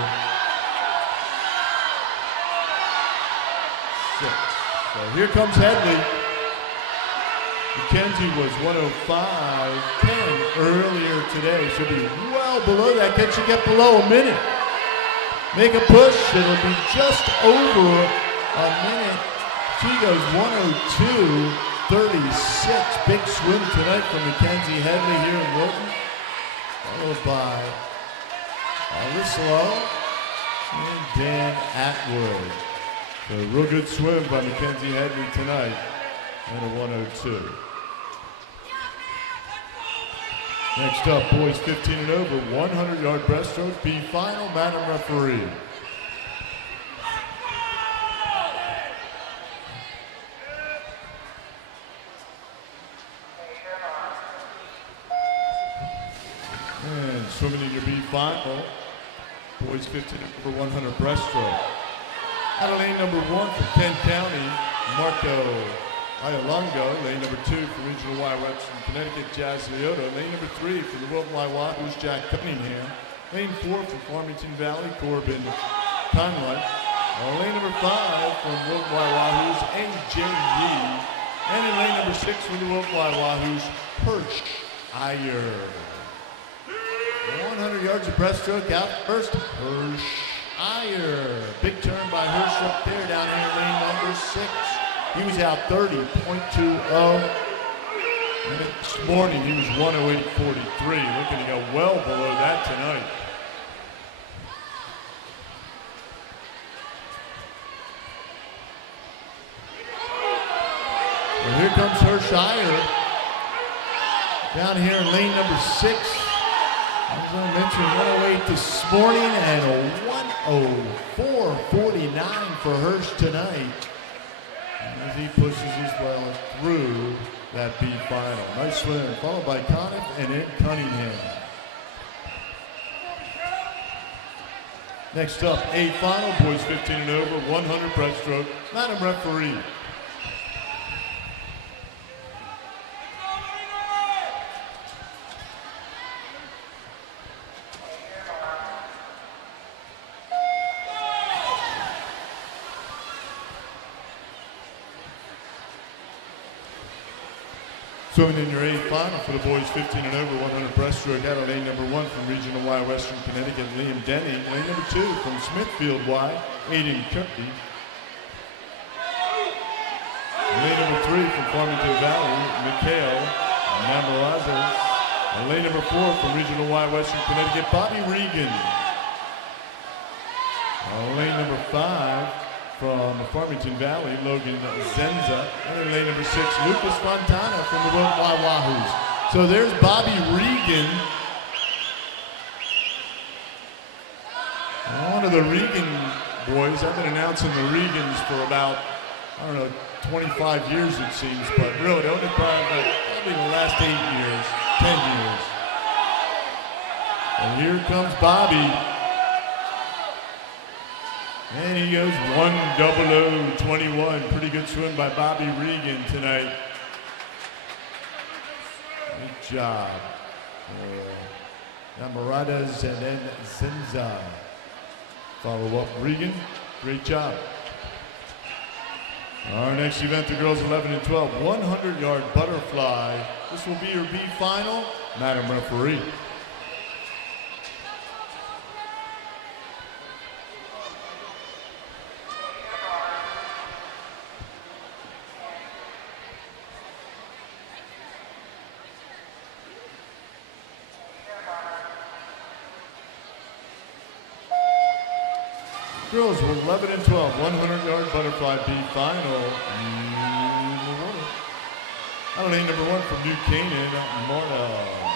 6. So here comes Headley. Mackenzie was 105.10 earlier today. She'll be well below that. Can she get below a minute? Make a push. It'll be just over a minute. She goes 102.36. Big swim tonight from Mackenzie Headley here in Wilton. Followed by Alyssa and Dan Atwood. So a real good swim by Mackenzie Headley tonight and a 102. Next up, boys 15 and over, 100-yard breaststroke, B final, Madam Referee. And swimming in your B final, boys 15 over 100 breaststroke. Out of lane number 1 from Kent County, Marco Ayalongo. Lane number 2 from Regional YW from Connecticut, Jazz Leota. Lane number 3 from the Wilton YW's Jack Cunningham. Lane 4 from Farmington Valley, Corbin Conley. Lane number 5 from Wilton YW's AJ Yee. And in lane number 6 from the Wilton YW's Hirsch Iyer. 100 yards of breaststroke out first, Hirsch Iyer. Big turn by Hirsch up there down here in lane number 6. He was out 30.20. And this morning he was 108.43. Looking to go well below that tonight. Well, here comes Hirsch Iyer. Down here in lane number 6. As I mentioned, 108 this morning and a 104.49 for Hirsch tonight. as he pushes his well through that B final. Nice swim, followed by Conniff and then Cunningham. Next up, A final, boys 15 and over, 100 breaststroke. Madam referee. Swimming in your A final for the boys 15 and over, 100 breaststroke, out of lane number 1 from Regional Y, Western Connecticut, Liam Denny. Lane number 2 from Smithfield Y, Aiden Kirby. Lane number 3 from Farmington Valley, Mikhail Namarazes. And lane number 4 from Regional Y, Western Connecticut, Bobby Regan. Lane number 5 from Farmington Valley, Logan Zenza. And lane number 6, Lucas Fontana from the WYWs. So there's Bobby Regan. One of the Regan boys. I've been announcing the Regans for about, 25 years it seems, but really only probably the last 8 years, 10 years. And here comes Bobby. And he goes 1:00:21. Pretty good swim by Bobby Regan tonight. Good job. Namarades and then Zenza. Follow up Regan. Great job. Our next event, the girls 11 and 12, 100-yard butterfly. This will be your B final. Madam referee. Girls 11 and 12, 100-yard butterfly B final. Out of lane number 1 from New Canaan, Marta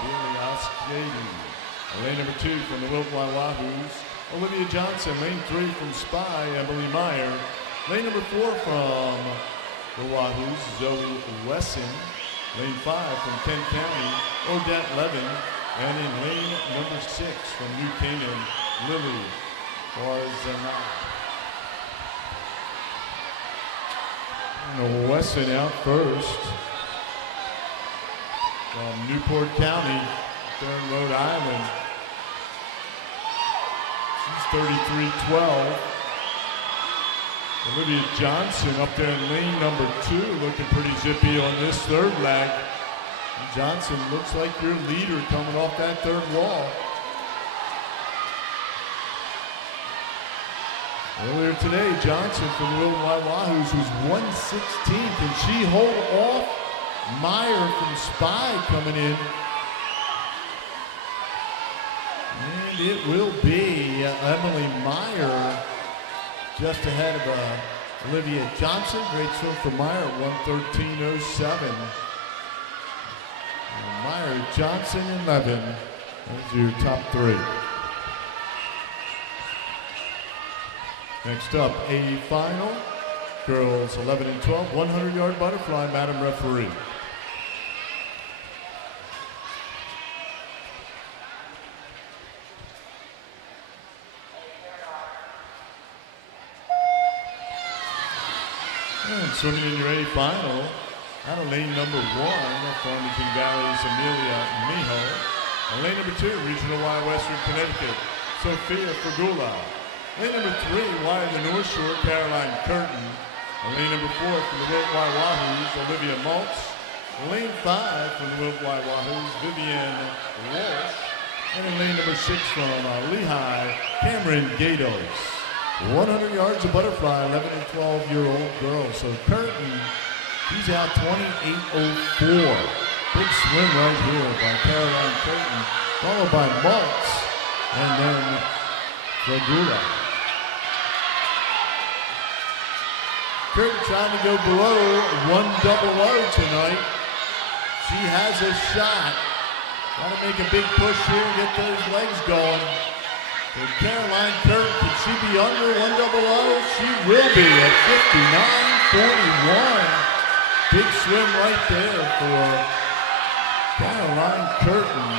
Biliaskady. Lane number 2 from the Wilk Wahoos, Olivia Johnson. Lane 3 from Spy, Emily Meyer. Lane number 4 from the Wahoos, Zoe Wesson. Lane 5 from Kent County, Odette Levin. And in lane number 6 from New Canaan, Lily and Wesson out first from Newport County, there in Rhode Island. She's 33-12. Olivia Johnson up there in lane number 2, looking pretty zippy on this third leg. Johnson looks like your leader coming off that third wall. Earlier today, Johnson from the Wahoos was 116. Can she hold off Meyer from Spy coming in? And it will be Emily Meyer just ahead of Olivia Johnson. Great swim for Meyer, 1:13:07. Meyer, Johnson, and Levin. Those are your top 3. Next up, A final, girls 11 and 12, 100-yard butterfly, Madam referee. And swimming in your A final, out of lane number 1, Farmington Valley's Amelia Miho. Lane number 2, Regional Y, Western Connecticut, Sophia Fergula. Lane number 3, Y of the North Shore, Caroline Curtin. Lane number 4 from the Wilt Y Wahoos, Olivia Maltz. Lane 5 from the Wilt Y Wahoos, Vivian Walsh. And in lane number 6 from Lehigh, Cameron Gatos. 100 yards of butterfly, 11 and 12-year-old girls. So Curtin, he's out 28:04. Big swim right here by Caroline Curtin, followed by Maltz, and then Fragula. Curtin trying to go below 1:00 tonight. She has a shot. Got to make a big push here and get those legs going. So Caroline Curtin, could she be under 1:00? She will be at Big swim right there for Caroline Curtin,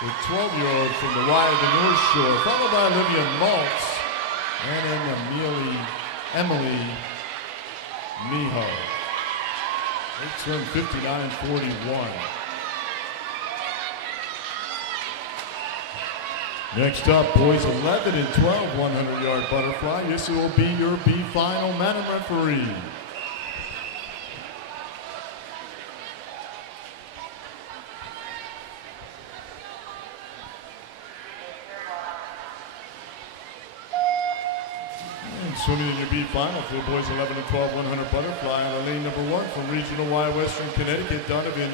the 12-year-old from the Y of the North Shore, followed by Olivia Maltz, and then Emily Miho. Big swim 59.41. Next up, boys 11 and 12, 100-yard butterfly. This will be your B final, Madam Referee. And swimming in your B final for the boys 11 and 12, 100 butterfly on lane number 1 from Regional Y, Western Connecticut, Donovan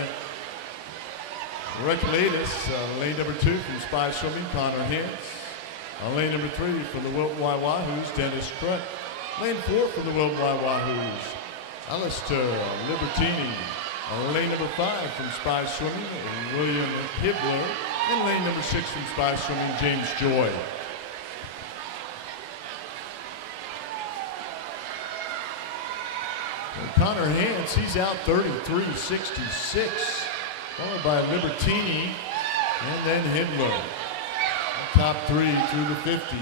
Reculatus. Lane number 2 from Spy Swimming, Connor Hance. On lane number 3 from the WYWs, Dennis Crut. Lane 4 from the WYWs, Alistair Libertini. On lane number 5 from Spy Swimming, William Hibler. And lane number 6 from Spy Swimming, James Joy. Connor Hance, he's out 33.66. Followed by Libertini, and then Hidler. Top 3 through the 50.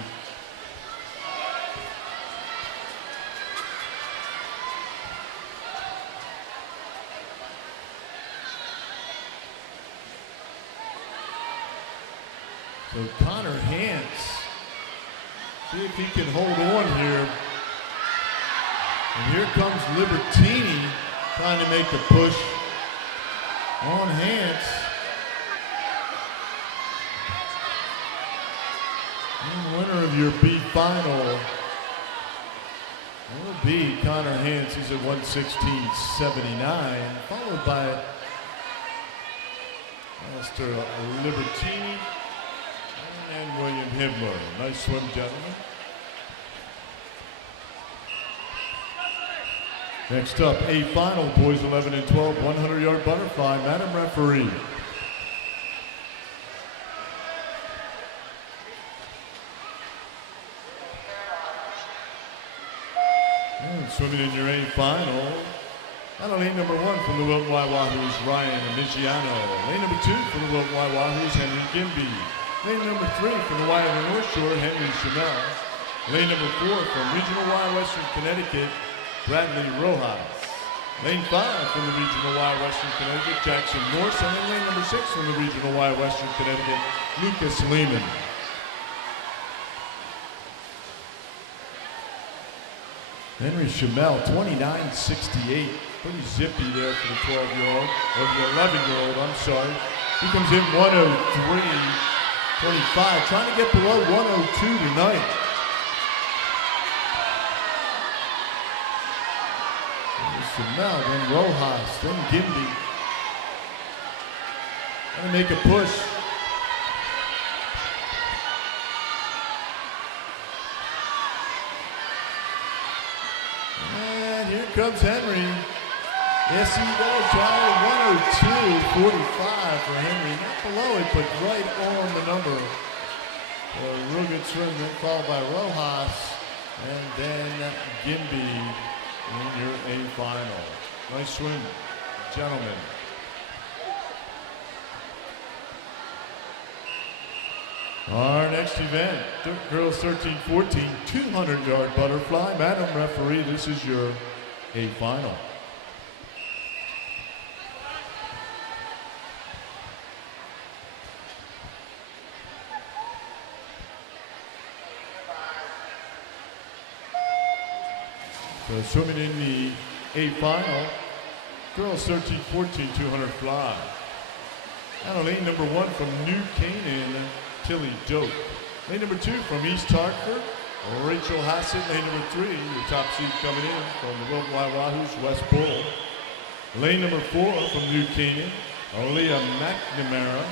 So Connor Hance, see if he can hold on here. And here comes Libertini trying to make a push on Hance. And the winner of your B final will be Connor Hance. He's at 116.79, followed by Alistair Libertini and William Hibler. Nice swim, gentlemen. Next up, A final, boys 11 and 12, 100-yard butterfly, Madam Referee. And swimming in your A final, out of lane number 1 from the Wilton Wahoos, Ryan Amigiano. Lane number 2 from the Wilton Wahoos, Henry Gimby. Lane number 3 from the Y of the North Shore, Henry Chanel. Lane number 4 from Regional Y, Western Connecticut, Bradley Rojas. Lane 5 from the Regional Y, Western Connecticut, Jackson Morse. And then lane number 6 from the Regional Y, Western Connecticut, Lucas Lehman. Henry Chamel, 29.68. Pretty zippy there for the 12-year-old, or the 11-year-old, I'm sorry. He comes in 103.25, trying to get below 102 tonight. Chanel, then Rojas, then Gimby. Gonna make a push. And here comes Henry. Yes, he does. 102.45 for Henry. Not below it, but right on the number. A real good swim, then followed by Rojas, and then Gimby in your A final. Nice swim, gentlemen. Our next event, girls 13-14, 200-yard butterfly. Madam Referee, this is your A final. So swimming in the A final, girls 13-14, 200 fly. Out of lane number 1 from New Canaan, Tilly Doak. Lane number 2 from East Hartford, Rachel Hassett. Lane number 3, your top seed coming in from the Wilton Wahoos, West Bull. Lane number 4 from New Canaan, Aaliyah McNamara.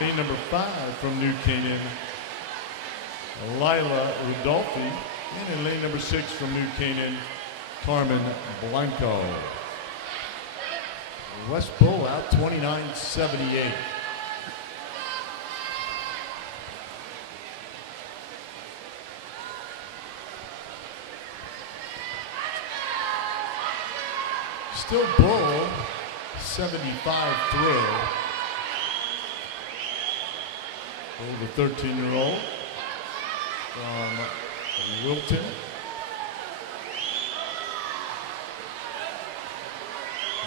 Lane number 5 from New Canaan, Lila Rudolphi. And in lane number 6 from New Canaan, Carmen Blanco. West Bull out 29.78. Still Bull, 75 through. Bull, the 13-year-old from Wilton.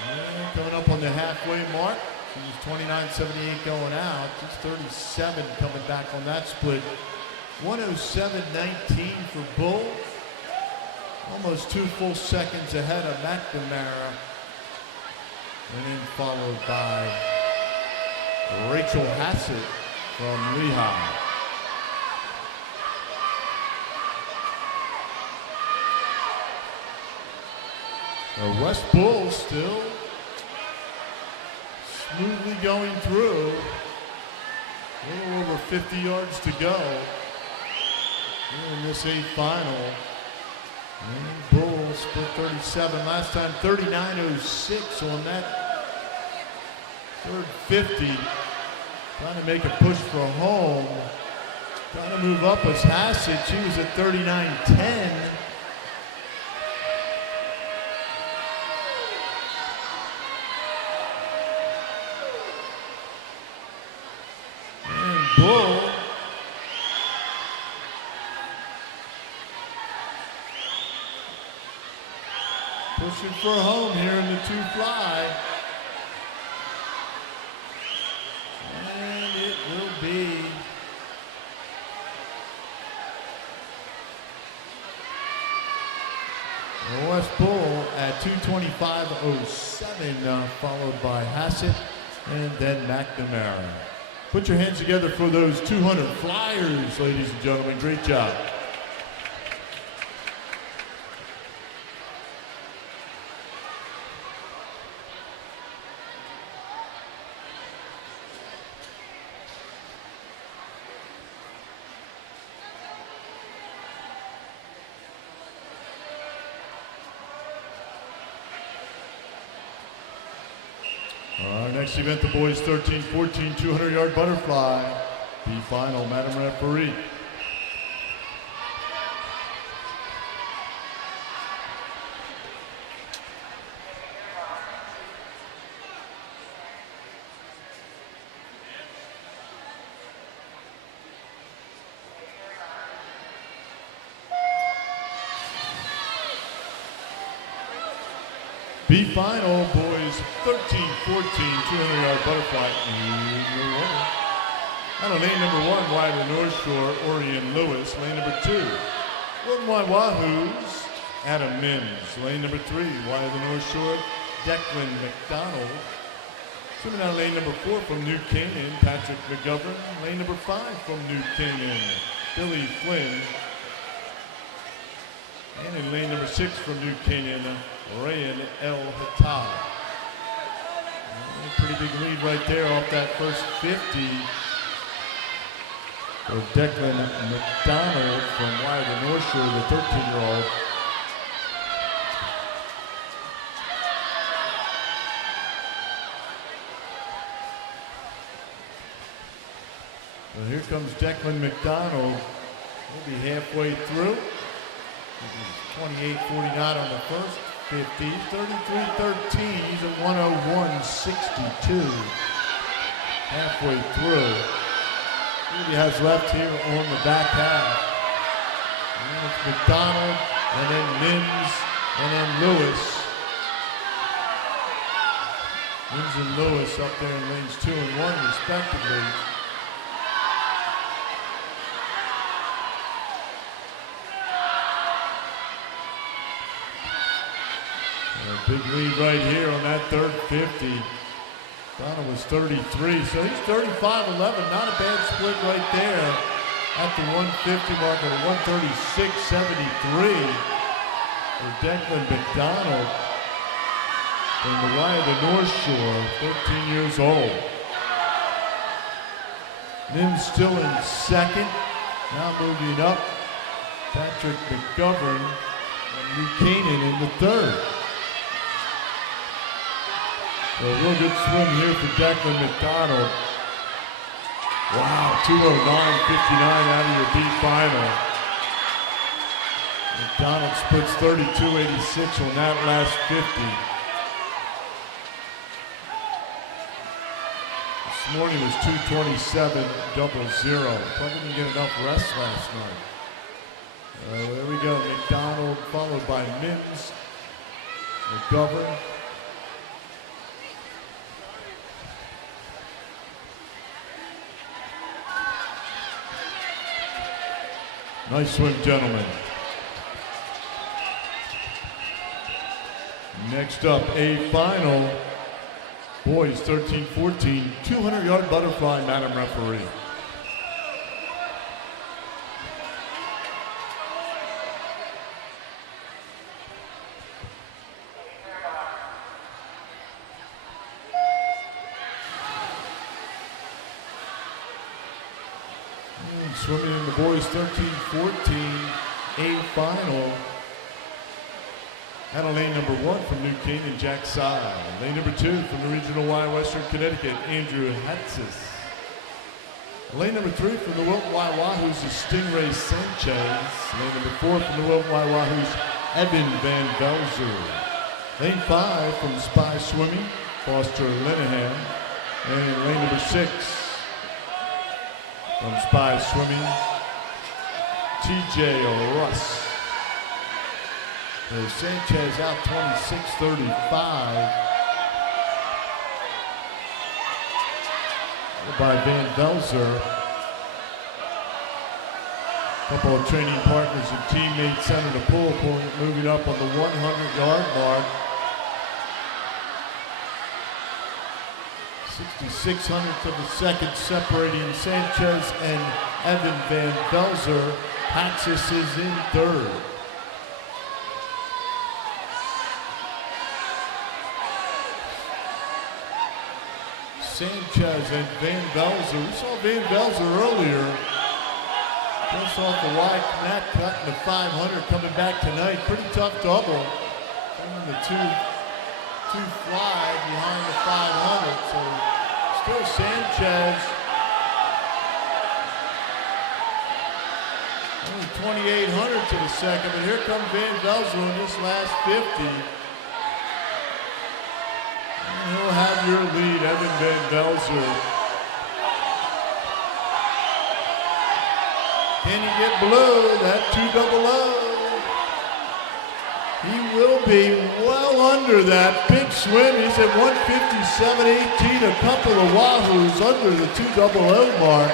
And coming up on the halfway mark. She's 29.78 going out. She's 37 coming back on that split. 107.19 for Bull. Almost 2 full seconds ahead of McNamara. And then followed by Rachel Hassett from Lehigh. The West Bull still smoothly going through. A little over 50 yards to go in this 8th final. And Bull split 37 last time, 39.06 on that third 50. Trying to make a push for home. Trying to move up was Hassett. She was at 39.10. Bull pushing for home here in the 2 fly. And it will be the West Bull at 2:25.07, followed by Hassett and then McNamara. Put your hands together for those 200 flyers, ladies and gentlemen. Great job. Our next event, the boys 13-14 200-yard butterfly. The final, Madam Referee. B final, boys 13-14 200-yard butterfly. And on lane number 1, wide of the North Shore, Orion Lewis. Lane number 2, WYW's Adam Mims. Lane number 3, wide of the North Shore, Declan McDonald. Swimming out of lane number 4 from New Canaan, Patrick McGovern. Lane number 5 from New Canaan, Billy Flynn. And in lane number 6 from New Canaan, Rayan El Hattab. Pretty big lead right there off that first 50 for Declan McDonald from wide of the North Shore, the 13-year-old. Well, here comes Declan McDonald. We'll be halfway through. 28.49 on the first 50, 33.13. He's at 101.62. Halfway through. What he has left here on the back half. And it's McDonald, and then Mims, and then Lewis. Mims and Lewis up there in lanes 2 and 1 respectively. A big lead right here on that third 50. Donald was 33, so he's 35-11. Not a bad split right there at the 150 mark of 136.73 for Declan McDonald from the Y of the North Shore, 13 years old. Mims still in second. Now moving up, Patrick McGovern and New Canaan in the third. A real good swim here for Declan McDonald. Wow, 209.59 out of your B final. McDonald splits 32.86 on that last 50. morning was 227.00. Probably didn't get enough rest last night. There we go. McDonald followed by Mims. McGovern. Nice swim, gentlemen. Next up, a final. Boys 13-14, 200-yard butterfly, Madam Referee. Swimming in the boys 13-14, a final. Out of lane number 1 from New Canaan, Jack Sy. Lane number 2 from the Regional Y, Western Connecticut, Andrew Hatzis. Lane number 3 from the Wilton Y Wahoos is Stingray Sanchez. Lane number 4 from the Wilton Y Wahoos, Evan Van Velzer. Lane 5 from Spy Swimming, Foster Linehan. And lane number 6 from Spy Swimming, TJ Russ. Sanchez out 26-35 by Van Velzer. Couple of training partners and teammates, Senator Poole moving up on the 100-yard mark. 66 hundredths of a second separating Sanchez and Evan Van Velzer. Haxis is in third. Sanchez and Van Velzer. We saw Van Velzer earlier. Just off the wide mat cut in the 500, coming back tonight. Pretty tough double. And the two fly behind the 500. So still Sanchez. Only 28 hundredths of a second, but here comes Van Velzer in this last 50. He'll have your lead, Evan Van Velzer. Can he get below that 200? He will be well under that big swim. He's at 157.18, a couple of Wahoos under the 200 mark.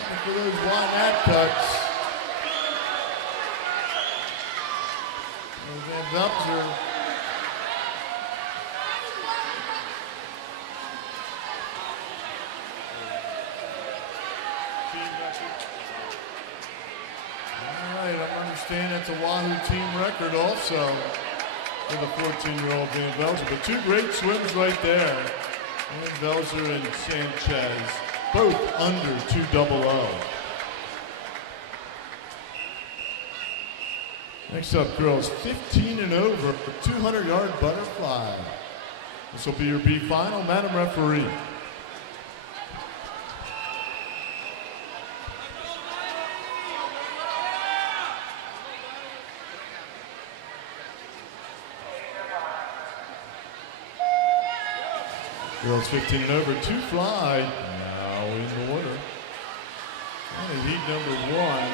Looking for those wide mat cuts. Van Velzer. I understand that's a Wahoo team record also for the 14-year-old Van Velzer. But two great swims right there. Van Velzer and Sanchez, both under 200. Next up, girls 15 and over, 200-yard butterfly. This will be your B final, Madam Referee. Girls 15 and over, two fly, now in the order. And heat number 1,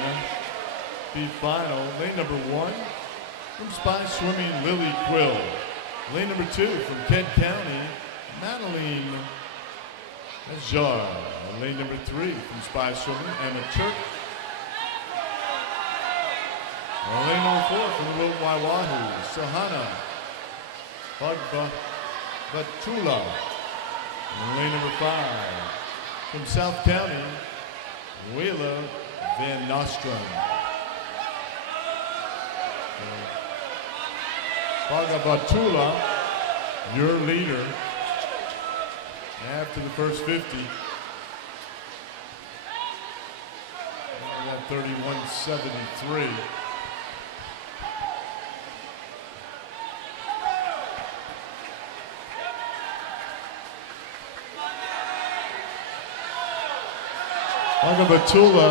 B final. Lane number 1 from Spy Swimming, Lily Quill. Lane number 2 from Kent County, Madeline Ajar. Lane number 3 from Spy Swimming, Emma Church. Lane number 4 from the Wilton Y Wahoo, Sahana Batula. Lane number 5 from South County, Wheeler Van Nostrum. Bagabatula, your leader after the first 50. That 31.73. Bagabatula,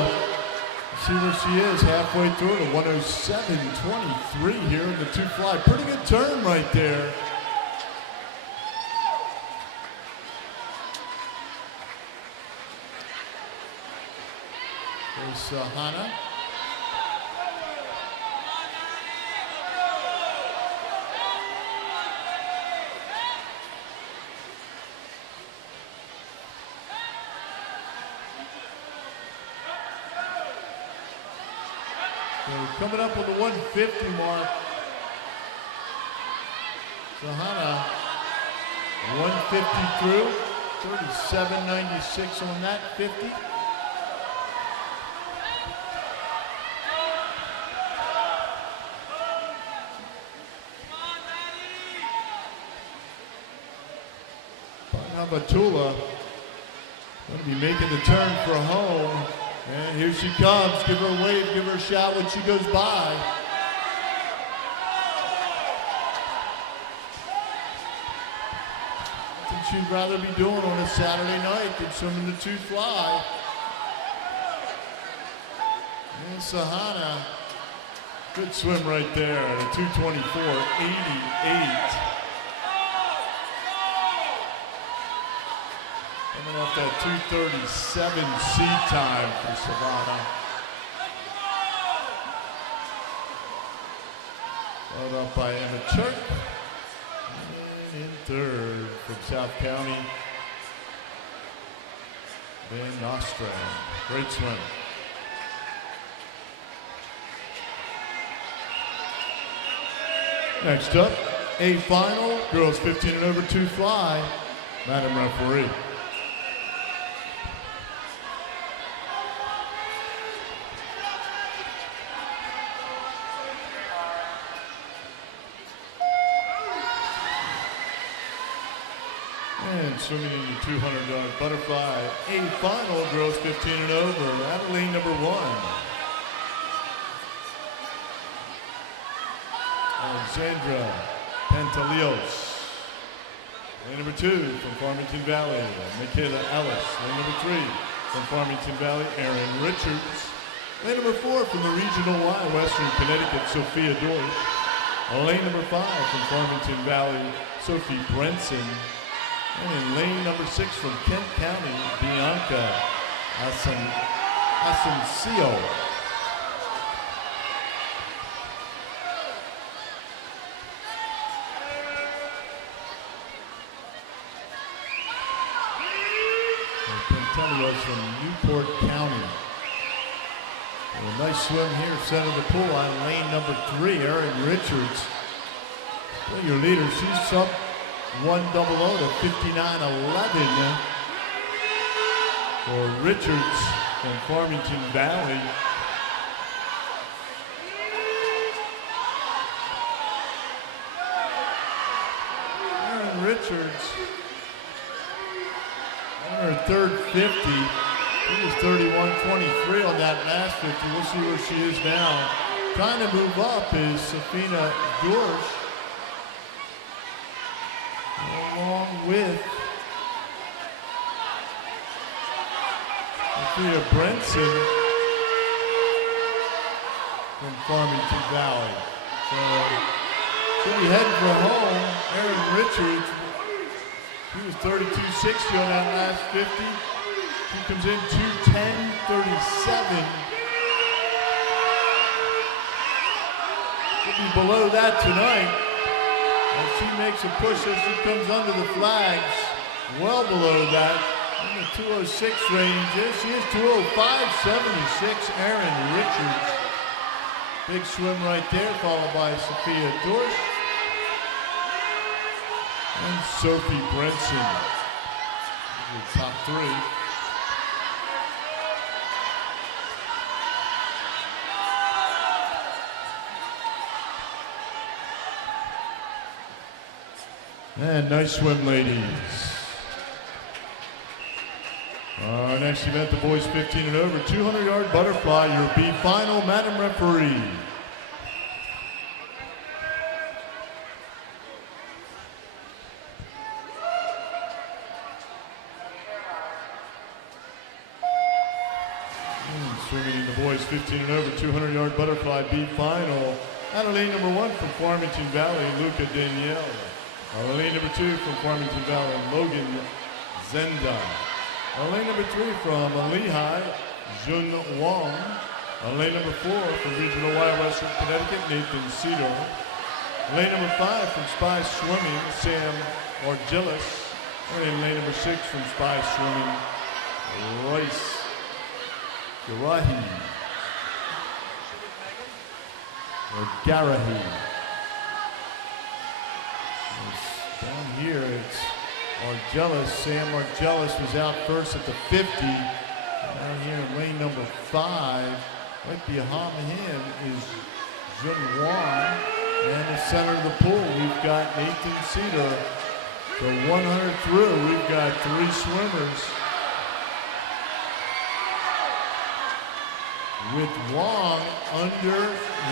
see where she is halfway through to 107.23 here in the two fly. Pretty good turn right there. There's Hannah. So coming up on the 150 mark. Hannah, 150 through, 37.96 on that 50. Batula going to be making the turn for home. And here she comes. Give her a wave, give her a shout when she goes by. Nothing she'd rather be doing on a Saturday night than swimming the 2 fly. And Sahana, good swim right there at a 2:24.88. Coming off that 2:37 seed time for Savannah. Followed up by Emma Church. And in third from South County, Van Nostrand. Great swim. Next up, a final, girls 15 and over 2 fly. Madam Referee. And swimming in the 200-yard butterfly, a final, girls 15 and over, Adeline number 1. Alexandra Pantaleos. Lane number 2 from Farmington Valley, Michaela Ellis. Lane number 3 from Farmington Valley, Erin Richards. Lane number 4 from the Regional Y, Western Connecticut, Sophia Deutsch. Lane number 5 from Farmington Valley, Sophie Brenson. And in lane number 6 from Kent County, Bianca Asencio. Pantaleos from Newport County. And a nice swim here, center of the pool on lane number 3, Erin Richards. Well, your leader, she's up 100 to 59.11 for Richards from Farmington Valley. Erin Richards on her third 50. She was 31.23 on that last 50. We'll see where she is now. Trying to move up is Safina Dorsch, along with Sophia Brenson from Farmington Valley. So she'll be heading for home. Erin Richards, she was 32.60 on that last 50. She comes in 2:10.37. She'll be below that tonight. And she makes a push as she comes under the flags, well below that, in the 206 range. Yes, she is 205.76, Erin Richards. Big swim right there, followed by Sophia Dorsch and Sophie Brenson. The top 3. And nice swim, ladies. Our next event, the boys 15 and over, 200-yard butterfly, your B final, Madam Referee. And swimming in the boys 15 and over, 200-yard butterfly, B final, Adeline number 1 from Farmington Valley, Luca Danielle. Lane number 2 from Farmington Valley, Logan Zenda. Lane number 3 from Lehigh, Jun Wong. On lane number 4 from Regional Y, Western Connecticut, Nathan Cedar. Lane number 5 from Spy Swimming, Sam Argilis. And in lane number 6 from Spy Swimming, Rice Garahi. Or Garahi. Down here, it's Argelis. Sam Argelis was out first at the 50. Down here in lane number 5, right behind him is Jun Wong. And the center of the pool, we've got Nathan Cedar. So 100 through, we've got 3 swimmers. With Wong under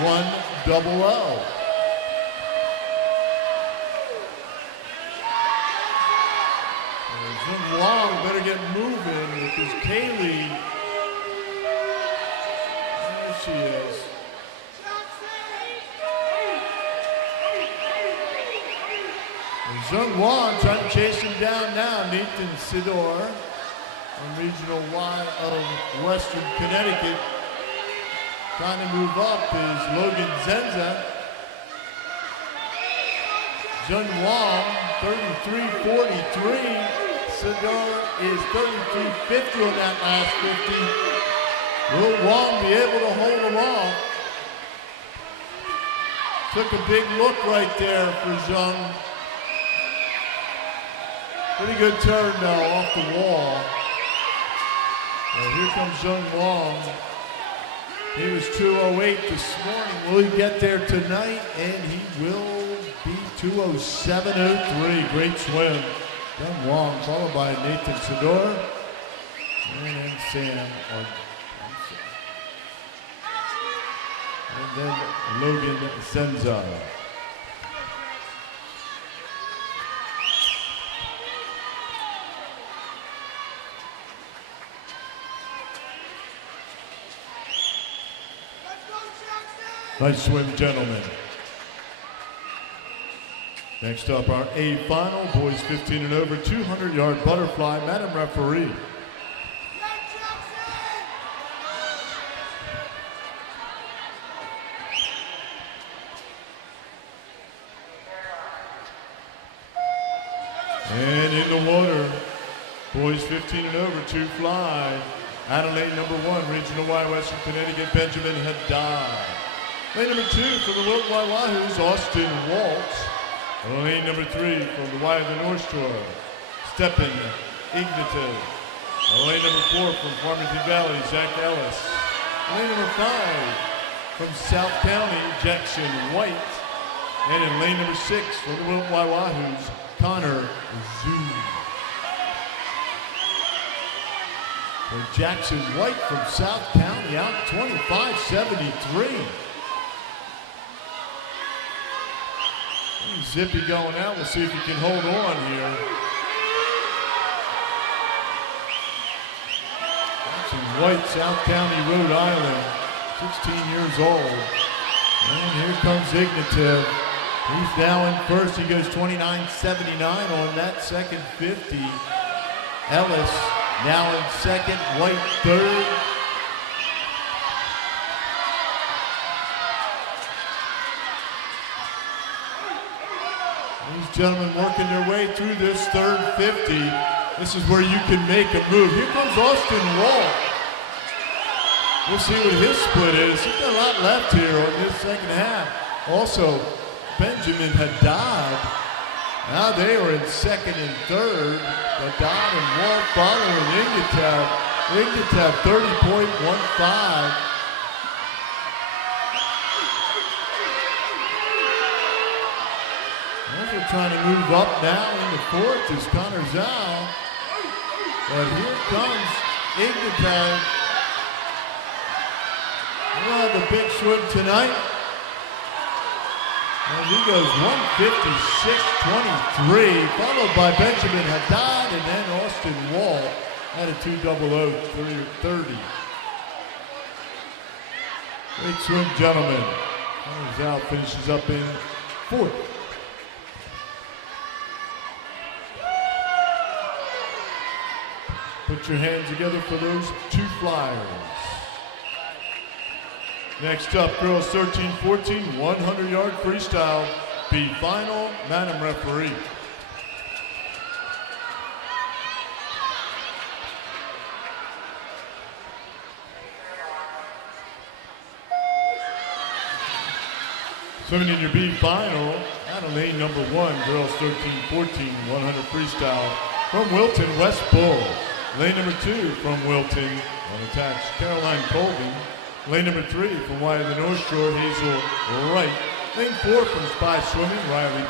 100. Jun Wong better get moving because Kaylee, there she is. And Jun Wong trying to chase him down now. Nathan Sidor from Regional Y of Western Connecticut. Trying to move up is Logan Zenza. Jun Wong, 33.43. Sidor is 33.50 on that last 50. Will Wong be able to hold him off? Took a big look right there for Jun. Pretty good turn now off the wall. Well, here comes Jun Wong. He was 2:08 this morning. Will he get there tonight? And he will be 2:07.03. Great swim. Jun Wong, followed by Nathan Sidor. And then Sam. And then Logan Senza. Nice swim, gentlemen. Next up, our A final, boys 15 and over, 200-yard butterfly. Madam Referee. And in the water, boys 15 and over, 2 fly. Adelaide number 1, Regional Y, Western Connecticut, Benjamin Haddad. Lane number 2 for the Wilton WYW's Austin Waltz. Lane number 3 from the Y of the North Shore, Stepan Ignatov. Lane number 4 from Farmington Valley, Zach Ellis. Lane number 5 from South County, Jackson White. And in lane number 6 for the Wilton WYW's Connor Zhu. For Jackson White from South County out 25.73. Zippy going out. We'll see if he can hold on here. Jackson White, South County, Rhode Island, 16 years old. And here comes Ignatov. He's now in first. He goes 29.79 on that second 50. Ellis now in second. White third. These gentlemen working their way through this third 50. This is where you can make a move. Here comes Austin Wall. We'll see what his split is. He's got a lot left here on this second half. Also, Benjamin Haddad. Now they are in second and third. Haddad and Wall following Ignatov. Ignatov 30.15. They're trying to move up now in the fourth is Connor Zhao. But here comes Ignatov. He'll have the big swim tonight. And he goes 156.23, followed by Benjamin Haddad and then Austin Wall at a 2:00.30. Great swim, gentlemen. Connor Zhao finishes up in fourth. Put your hands together for those two flyers. Next up, girls 13-14, 100-yard freestyle. B final, Madam Referee. Swimming in your B final, out of lane number 1, girls 13-14, 100 freestyle. From Wilton, West Bull. Lane number 2 from Wilton, unattached, Caroline Colvin. Lane number 3 from Wyatt the North Shore, Hazel Wright. Lane 4 from Spy Swimming, Riley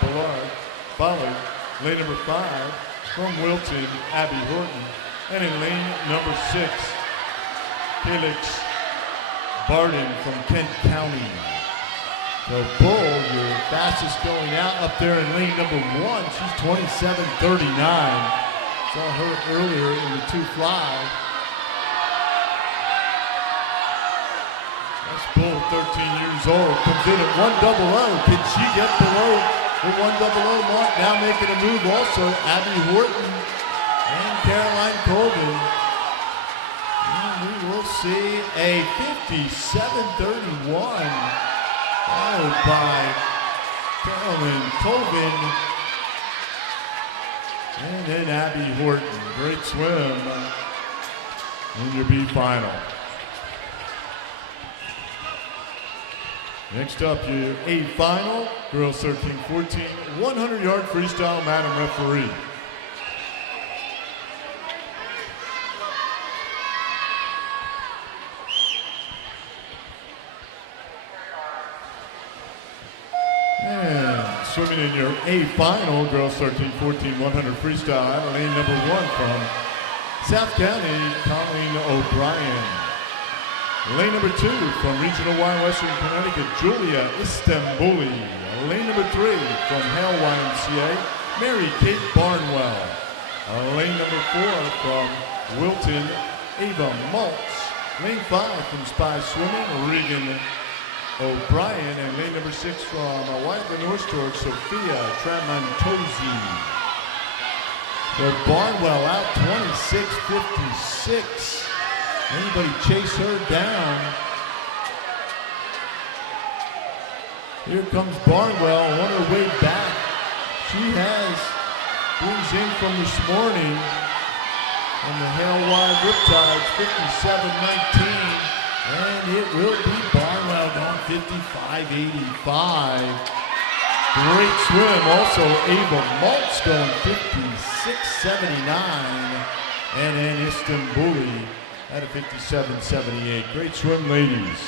Ballard. Lane number 5 from Wilton, Abby Horton. And in lane number 6, Felix Barden from Kent County. So Bull, your fastest going out up there in lane number 1. She's 27:39. Saw her earlier in the two fly. That's Bull, 13 years old, comes in at 100. Can she get below the 100 mark? Now making a move also, Abby Horton and Caroline Colvin. And we will see a 57:31, followed by Caroline Colvin. And then Abby Horton. Great swim in your B final. Next up, your A final, girls 13-14, 100-yard freestyle, Madam Referee. And swimming in your A final, girls 13-14, 100 freestyle, out of lane number 1 from South County, Colleen O'Brien. Lane number 2 from Regional Y Western Connecticut, Julia Istanbuli. Lane number 3 from Hale YMCA, Mary Kate Barnwell. Lane number 4 from Wilton, Ava Maltz. Lane 5 from Spy Swimming, Regan O'Brien. And lane number 6 from Wyatt the North Shore, Sophia Tramontosi. So Barnwell out 26:56. Anybody chase her down? Here comes Barnwell on her way back. She brings in from this morning on the Hale Y Riptides, 57:19. And it will be Barnwell going 55:85. Great swim. Also Ava Maltz going 56:79. And then Istanbuli at a 57:78. Great swim, ladies.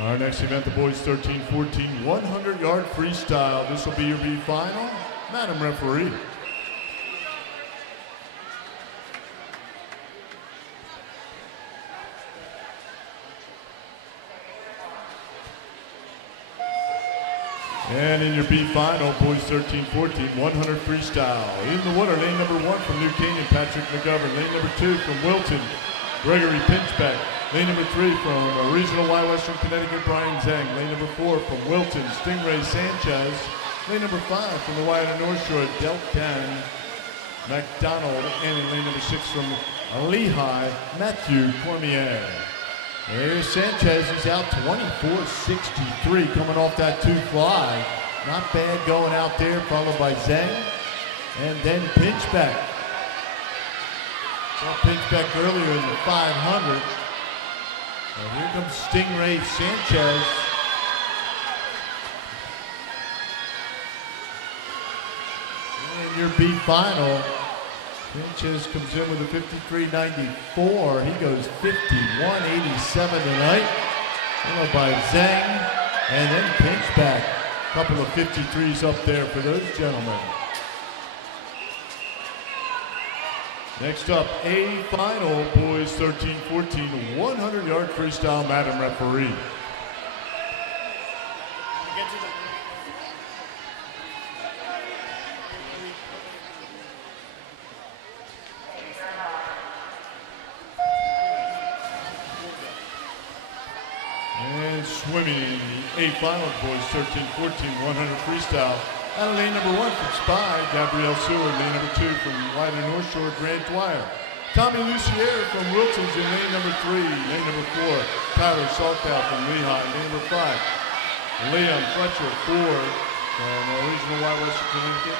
Our next event, the boys 13-14, 100-yard freestyle. This will be your B final. Madam Referee. And in your B final, boys 13-14, 100 freestyle. In the water, lane number 1 from New Canaan, Patrick McGovern. Lane number 2 from Wilton, Gregory Pinchbeck. Lane number 3 from Regional Y Western Connecticut, Brian Zhang. Lane number 4 from Wilton, Stingray Sanchez. Lane number 5 from the Wyatt North Shore, Delcan McDonald. And in lane number 6 from Lehigh, Matthew Cormier. There's Sanchez, he's out 24:63 coming off that 2 fly. Not bad going out there, followed by Zhang. And then Pinchbeck. Saw Pinchbeck earlier in the 500. And here comes Stingray Sanchez. And your B final. Sanchez comes in with a 53.94. He goes 51.87 tonight. Followed by Zhang. And then Pinchbeck. A couple of 53s up there for those gentlemen. Next up, A final, boys 13-14, 100-yard freestyle, Madam Referee. Get to the Swimming in the A finals, boys 13-14, 100 freestyle. Out of lane number 1 from Spy, Gabrielle Seward. Lane number 2 from Wide North Shore, Grant Dwyer. Tommy Lucier from Wilton's in lane number 3. Lane number 4, Tyler Salkow from Lehigh. Lane number 5, Liam Fletcher Ford from Regional Y Western Connecticut.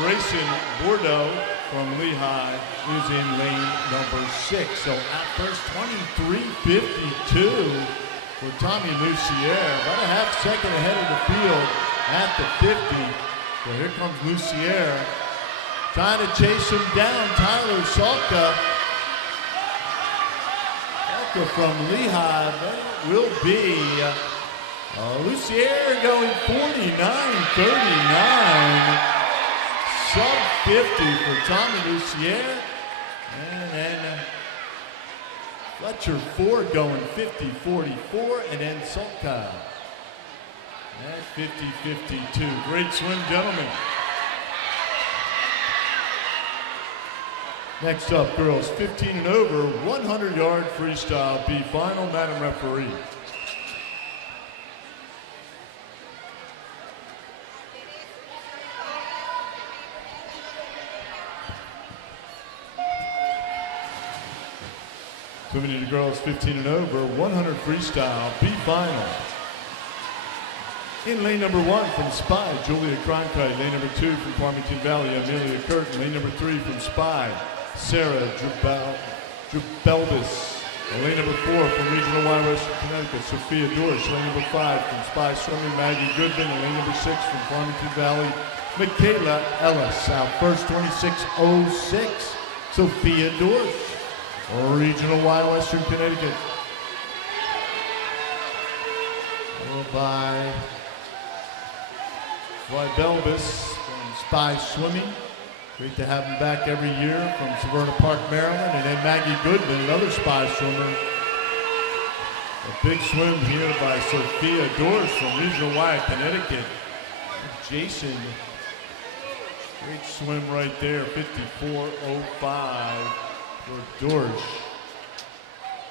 Grayson Bordeaux from Lehigh is in lane number 6. So at first, 23:52 for Tommy Lucier. About a half second ahead of the field at the 50. So here comes Lucier trying to chase him down. Tyler Salka from Lehigh. That will be Lucier going 49-39. Sub 50 for Tommy Lucier. And then Fletcher Ford going 50-44. And then Salka at 50-52. Great swim, gentlemen. Next up, girls 15 and over, 100-yard freestyle B final. Madam Referee. Swimming to the girls 15 and over, 100 freestyle B final. In lane number 1 from Spy, Julia Cronkite. Lane number 2 from Farmington Valley, Amelia Curtin. Lane number 3 from Spy, Sarah Drubelbis. Lane number 4 from Regional Y Western Connecticut, Sophia Dorsch. Lane number 5 from Spy Swimming, Maggie Goodman. And lane number 6 from Farmington Valley, Michaela Ellis. Out first, 26:06, Sophia Dorsch. Regional Y Western Connecticut. Followed by Belbis from Spy Swimming. Great to have him back every year from Severna Park, Maryland. And then Maggie Goodman, another Spy swimmer. A big swim here by Sophia Dorsch from Regional Y, Connecticut. Jason, great swim right there, 54:05 for Dorsch.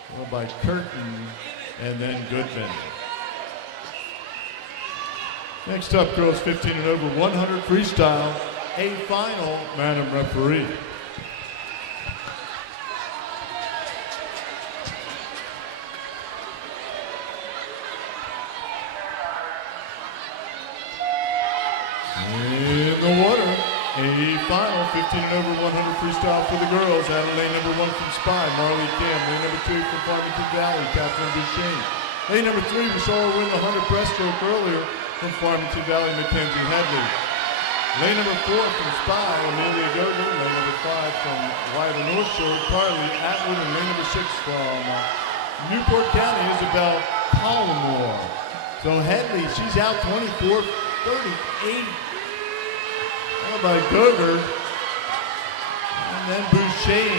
Followed by Curtin and then Goodman. Next up, girls 15 and over, 100 freestyle, A final, Madam Referee. In the water, A final, 15 and over, 100 freestyle for the girls. Out of lane number 1 from Spy, Marley Cam. Lane number 2 from Farmington Valley, Catherine Duchesne. Lane number 3, we saw her win the 100 breaststroke earlier from Farmington Valley, Mackenzie Headley. Lane number 4 from Spy, Amelia Goodman. Lane number 5 from Wyvern North Shore, Carly Atwood. And lane number 6 from Newport County, Isabel Collmore. So Headley, she's out 24:38. Followed by Goger. And then Boucher.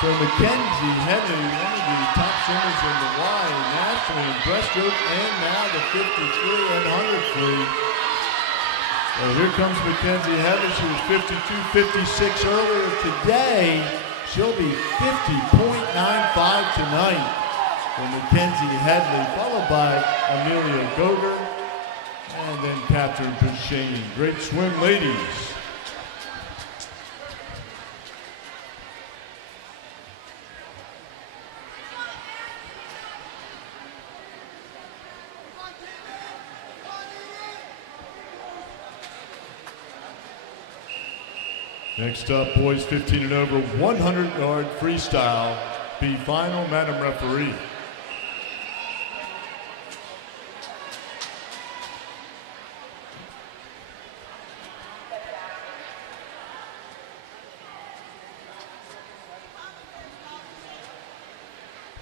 So Mackenzie Headley, one of the top swimmers in the Y nationally in breaststroke, and now the 53 and 100 free. So here comes Mackenzie Headley. She was 52:56 earlier today. She'll be 50.95 tonight for Mackenzie Headley, followed by Amelia Goger, and then Catherine Boucher. Great swim, ladies. Next up, boys 15 and over, 100-yard freestyle B final, Madam Referee.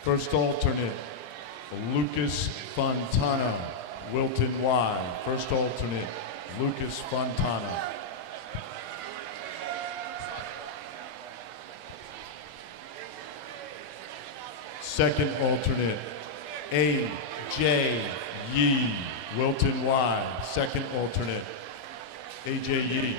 First alternate, Lucas Fontana, Wilton Y. First alternate, Lucas Fontana. Second alternate, A.J. Yee, Wilton Y. Second alternate, A.J. Yee.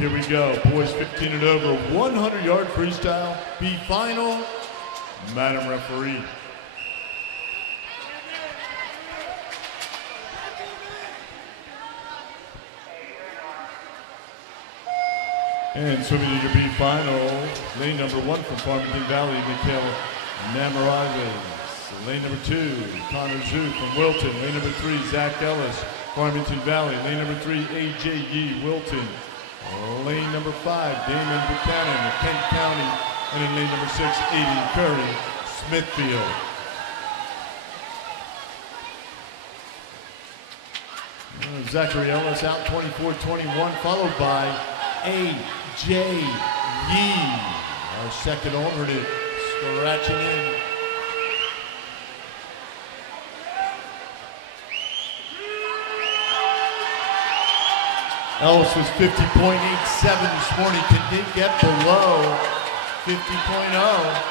here we go. Boys 15 and over, 100-yard freestyle. B final, Madam Referee. And swimming into B final, lane number 1 from Farmington Valley, Mikhail Namarazes. Lane number 2, Connor Zhu from Wilton. Lane number 3, Zach Ellis, Farmington Valley. Lane number 3, AJ Yee, Wilton. Lane number 5, Damon Buchanan, Kent County. And in lane number 6, Aiden Curry, Smithfield. Zachary Ellis out 24-21, followed by AJ Yee, our second alternate, scratching in. Ellis was 50.87 this morning, didn't get below 50.0.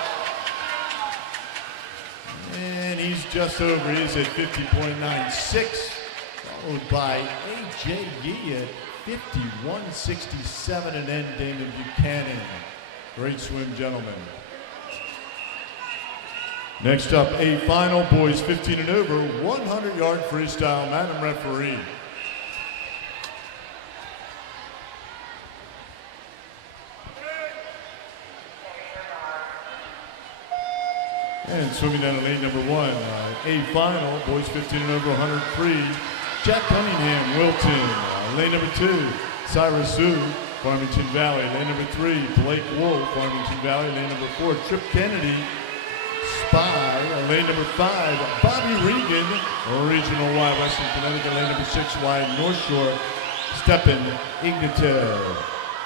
And he's just over, he's at 50.96, followed by AJ Yee at 51.67, and then Damon Buchanan. Great swim, gentlemen. Next up, a final, boys 15 and over, 100-yard freestyle, Madam Referee. And swimming down to lane number 1, a final, boys 15 and over, 103, Jack Cunningham, Wilton. Lane number 2, Cyrus Zhu, Farmington Valley. Lane number 3, Blake Wolf, Farmington Valley. Lane number 4, Trip Kennedy, Spy. Lane number 5, Bobby Regan, Regional Y, Western Connecticut. Lane number 6, Y, North Shore, Stepan Ignatev.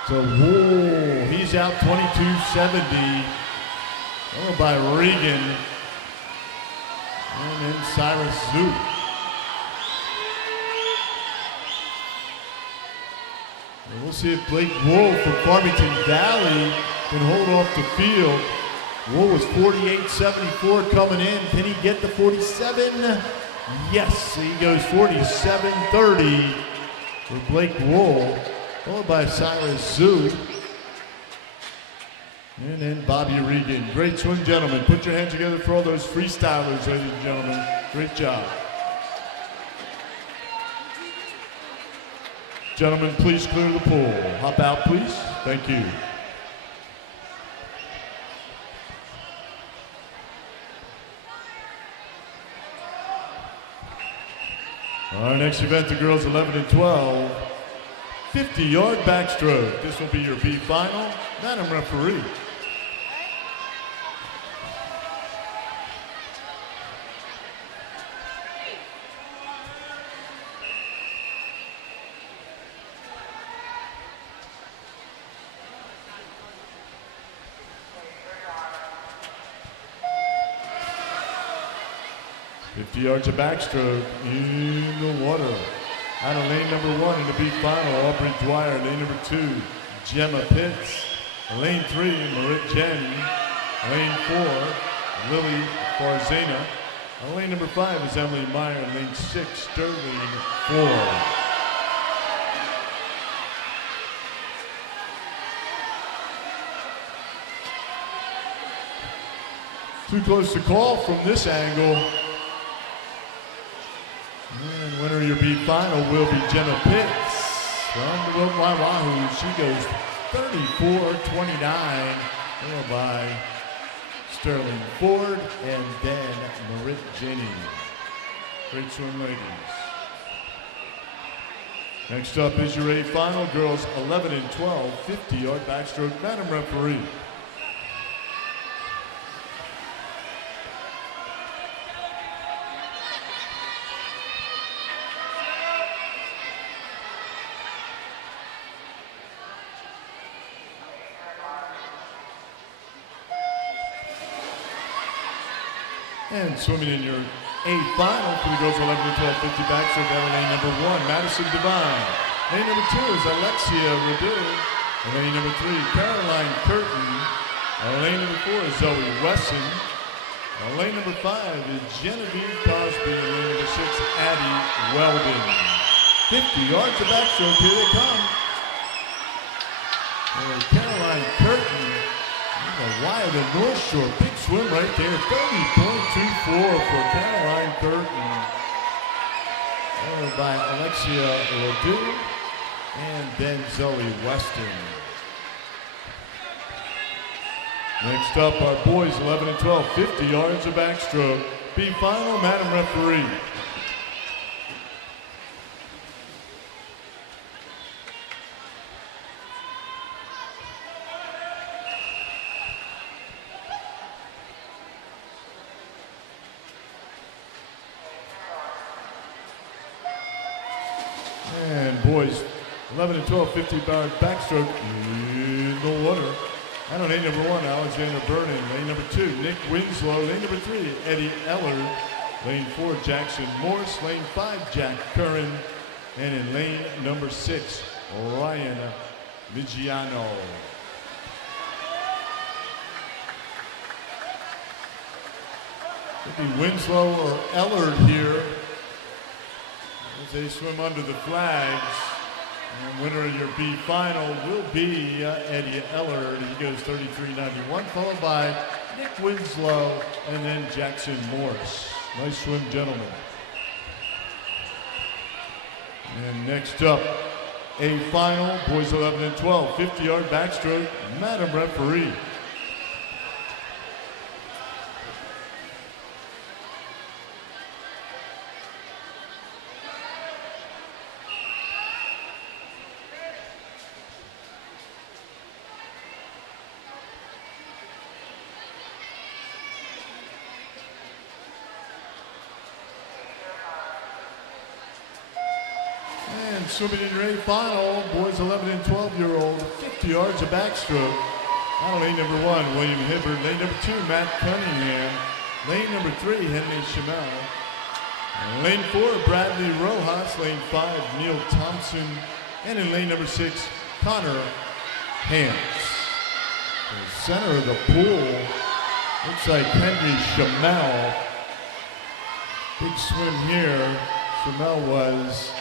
So, whoa, he's out 22.70. Followed by Regan, and then Cyrus Zhu. And we'll see if Blake Wool from Farmington Valley can hold off the field. Wool was 48.74 coming in. Can he get the 47? Yes, he goes 47.30 for Blake Wool, followed by Cyrus Zhu. And then Bobby Regan. Great swim, gentlemen. Put your hands together for all those freestylers, ladies and gentlemen. Great job. Gentlemen, please clear the pool. Hop out, please. Thank you. Our next event, the girls 11 and 12. 50-yard backstroke. This will be your B final. Madam Referee. 50 yards of backstroke in the water. Out of lane number 1 in the B final, Aubrey Dwyer. Lane number 2, Gemma Pitts. Lane 3, Marit Jen. Lane 4, Lily Farzana. Lane number 5 is Emily Meyer. Lane 6, Sterling Ford. Too close to call from this angle. And winner of your B final will be Gemma Pitts from the WYW. She goes 34.29, followed by Sterling Ford and then Marit Jenny. Great swim, ladies. Next up is your A final, girls 11 and 12, 50-yard backstroke. Madam Referee. And swimming in your A final for the girls 11 and 12, 50 backstroke down lane number 1, Madison Devine. Lane number 2 is Alexia Radu. Lane number 3, Caroline Curtin. Lane number 4 is Zoe Wesson. Lane number 5 is Genevieve Cosby. And lane number 6, Addie Weldon. 50 yards of backstroke, here they come. Caroline Curtin, the Y of the North Shore. Big swim right there. 30.24 for Caroline Curtin. Followed by Alexia Ledoux and then Zoe Weston. Next up, our boys 11 and 12, 50 yards of backstroke. B final, Madam Referee. And boys, 11 and 12, 50-yard backstroke in the water. And on lane number 1, Alexander Burden. Lane number 2, Nick Winslow. Lane number 3, Eddie Ellard. Lane 4, Jackson Morse. Lane 5, Jack Curran. And in lane number 6, Ryan Vigiano. Could be Winslow or Ellard here as they swim under the flags. And winner of your B final will be Eddie Ellard. He goes 33.91, followed by Nick Winslow and then Jackson Morse. Nice swim, gentlemen. And next up, A final, boys 11 and 12, 50-yard backstroke, Madam Referee. And swimming in your A final, boys 11 and 12-year-old, 50 yards of backstroke. Out of lane number 1, William Hibbard. Lane number 2, Matt Cunningham. Lane number 3, Henry Chamel. Lane 4, Bradley Rojas. Lane 5, Neil Thompson. And in lane number 6, Connor Hance. The center of the pool looks like Henry Chamel. Big swim here. Chamel was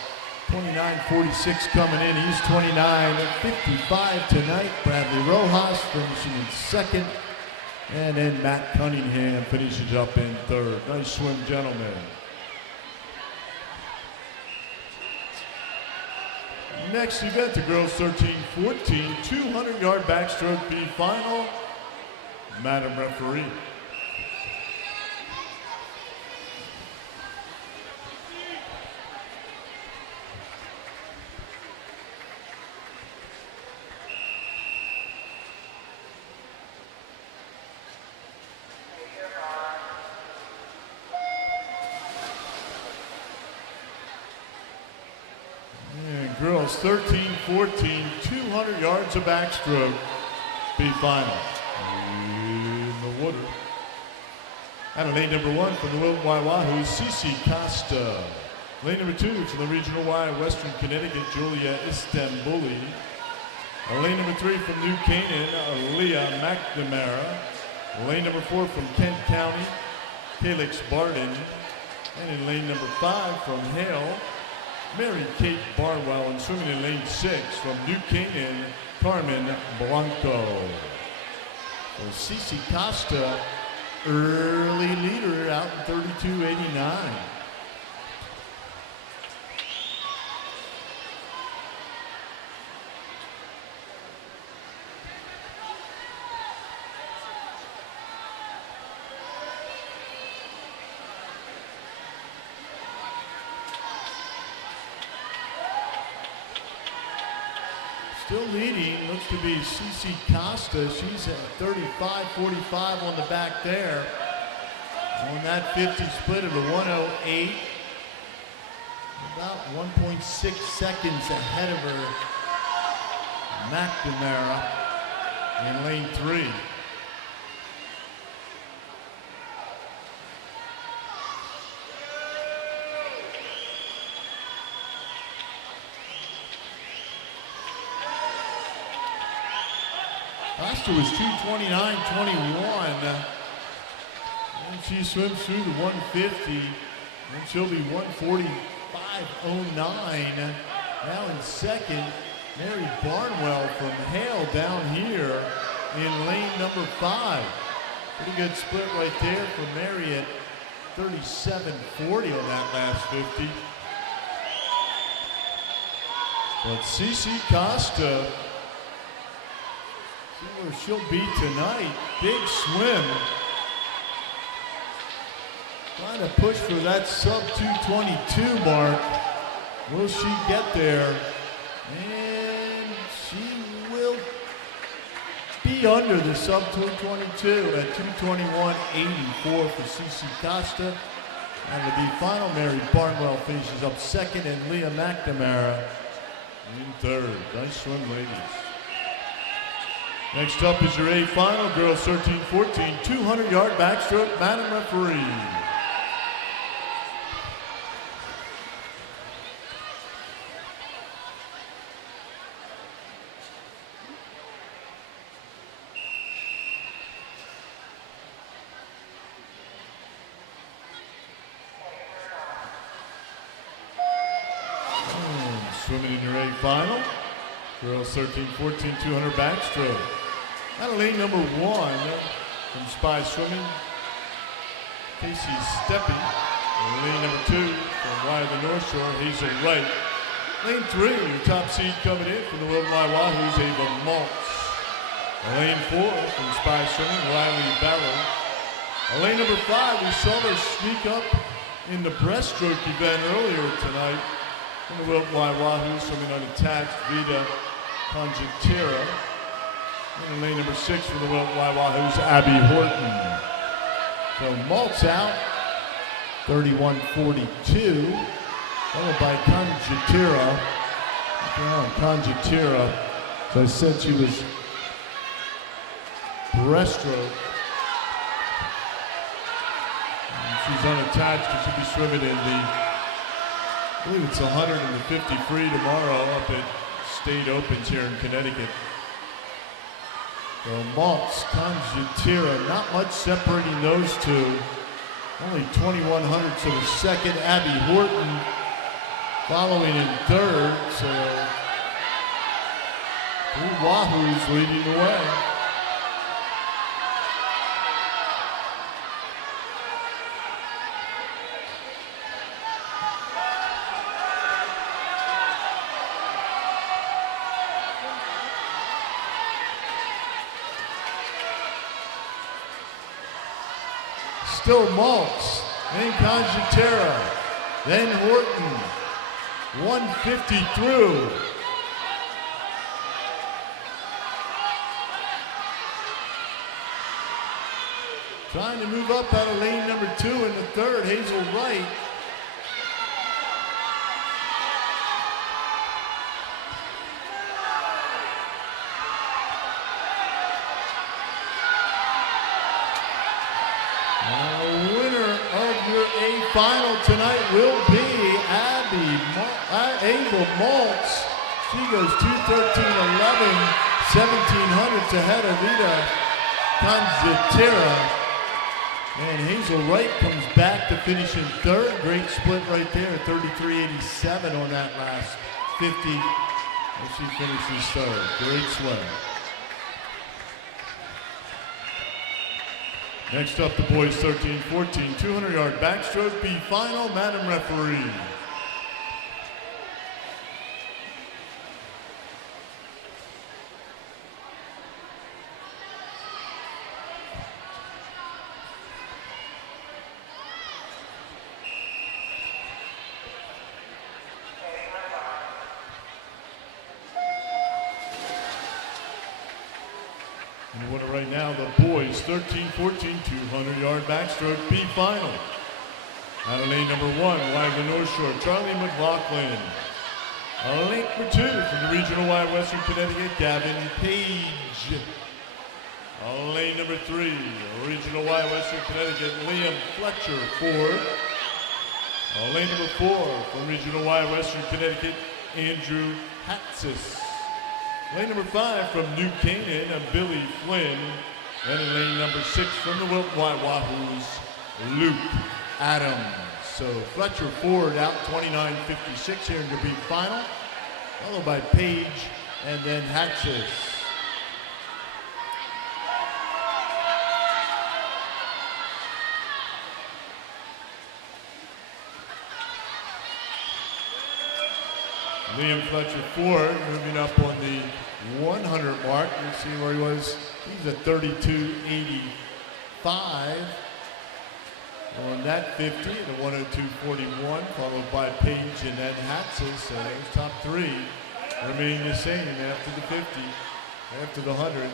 29.46 coming in. He's 29.55 tonight. Bradley Rojas finishing in second. And then Matt Cunningham finishes up in third. Nice swim, gentlemen. Next event, the girls 13-14, 200-yard backstroke B final. Madam Referee. Girls 13-14, 200 yards of backstroke, B final. In the water. Out of lane number 1 from the Wilton WYW, Cici Costa. Lane number 2 from the Regional Y, Western Connecticut, Julia Istanbuli. Lane number 3 from New Canaan, Leah McNamara. Lane number 4 from Kent County, Calix Barden. And in lane number 5 from Hale, Mary Kate Barwell, and swimming in lane 6 from New Canaan, Carmen Blanco. So Cici Costa, early leader out in 32.89. Still leading, looks to be Cici Costa. She's at 35.45 on the back there. On that 50 split of a 108. About 1.6 seconds ahead of her, McNamara in lane 3. Costa was 2:29.21, and she swims through the 150, and she'll be 1:45.09. Now in second, Mary Barnwell from Hale down here in lane number 5. Pretty good split right there for Mary at 37.40 on that last 50. But Cece Costa, see where she'll be tonight. Big swim. Trying to push for that sub 222 mark. Will she get there? And she will be under the sub 222 at 221.84 for Cece Costa. And to be final, Mary Barnwell finishes up second and Leah McNamara in third. Nice swim, ladies. Next up is your A final, girls 13-14, 200-yard backstroke, Madam Referee. Swimming in your A final, girls 13-14, 200 backstroke. Out of lane number 1 from Spy Swimming, Casey Steppy. Lane number 2 from WYW North Shore, Hazel Wright. Lane 3, your top seed coming in from the WYW's Ava Maltz. Lane 4 from Spy Swimming, Riley Barrow. Lane number 5, we saw her sneak up in the breaststroke event earlier tonight. From the WYW, swimming unattached, Vida Conjectera. And lane number 6 for the WYW's Abby Horton. So Maltz out, 31.42. Followed by Conjectera. Conjectera, as I said, she was breaststroke. And she's unattached, she should be swimming in the, I believe it's 150 free tomorrow up at State Opens here in Connecticut. So Maltz, Conjectera, not much separating those two. Only 21 hundredths of a second. Abby Horton following in third. So three Wahoos leading the way. Still Maltz, then Conjectera, then Horton, 150 through. Trying to move up out of lane number 2 in the third, Hazel Wright. Final tonight will be Ava Maltz. She goes 2:13.11, 1700s ahead of Vida Conjectera. And Hazel Wright comes back to finish in third. Great split right there, 33.87 on that last 50. And she finishes third. Great swim. Next up, the boys 13-14, 200-yard backstroke, B final, Madam Referee. And the winner right now, the boys 13-14, 200-yard backstroke, B final. Out of lane number 1, WYW North Shore, Charlie McLaughlin. Lane number 2 from the regional Y Western Connecticut, Gavin Page. Lane number 3, regional Y Western Connecticut, Liam Fletcher Ford. Lane number 4 from regional Y Western Connecticut, Andrew Hatsis. Lane number 5 from New Canaan, Billy Flynn. And in lane number 6 from the Wilton Wahoos, Luke Adams. So Fletcher Ford out 29.56 here in the B final, followed by Page and then Hatches. Liam Fletcher Ford moving up on the 100 mark. You see where he was. He's at 32.85 on that 50 and a 102.41, followed by Page and then Hatsis. So those top three remain the same after the 50, after the 100.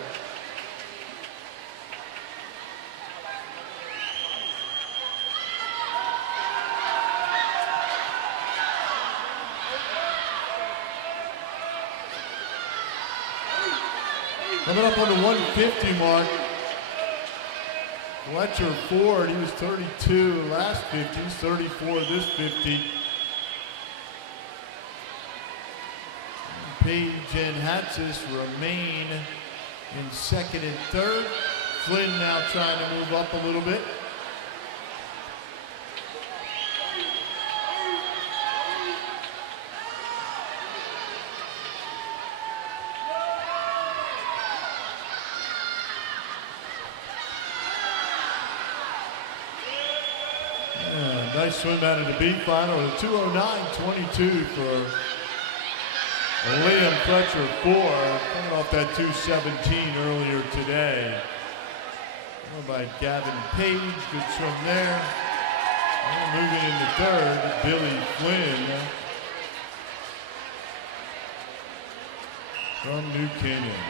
Coming up on the 150 mark, Fletcher Ford, he was 32 last 50, he's 34 this 50. Page and Hatsis remain in second and third. Flynn now trying to move up a little bit. Nice swim out of the B final, a 209.22 for Liam Fletcher Ford, coming off that 217 earlier today. Followed by Gavin Page, good swim there. And moving into third, Billy Flynn from New Canaan.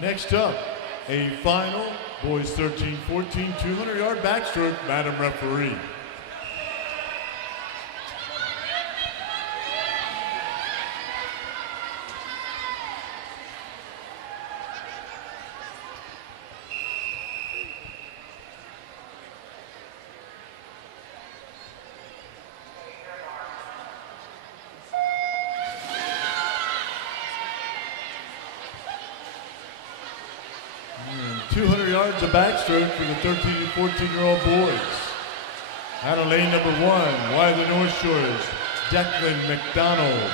Next up, a final, boys 13-14, 200-yard backstroke, Madam Referee. And 200 yards of backstroke for the 13 and 14-year-old boys. Out of lane number 1, wide of the North Shores, Declan McDonald.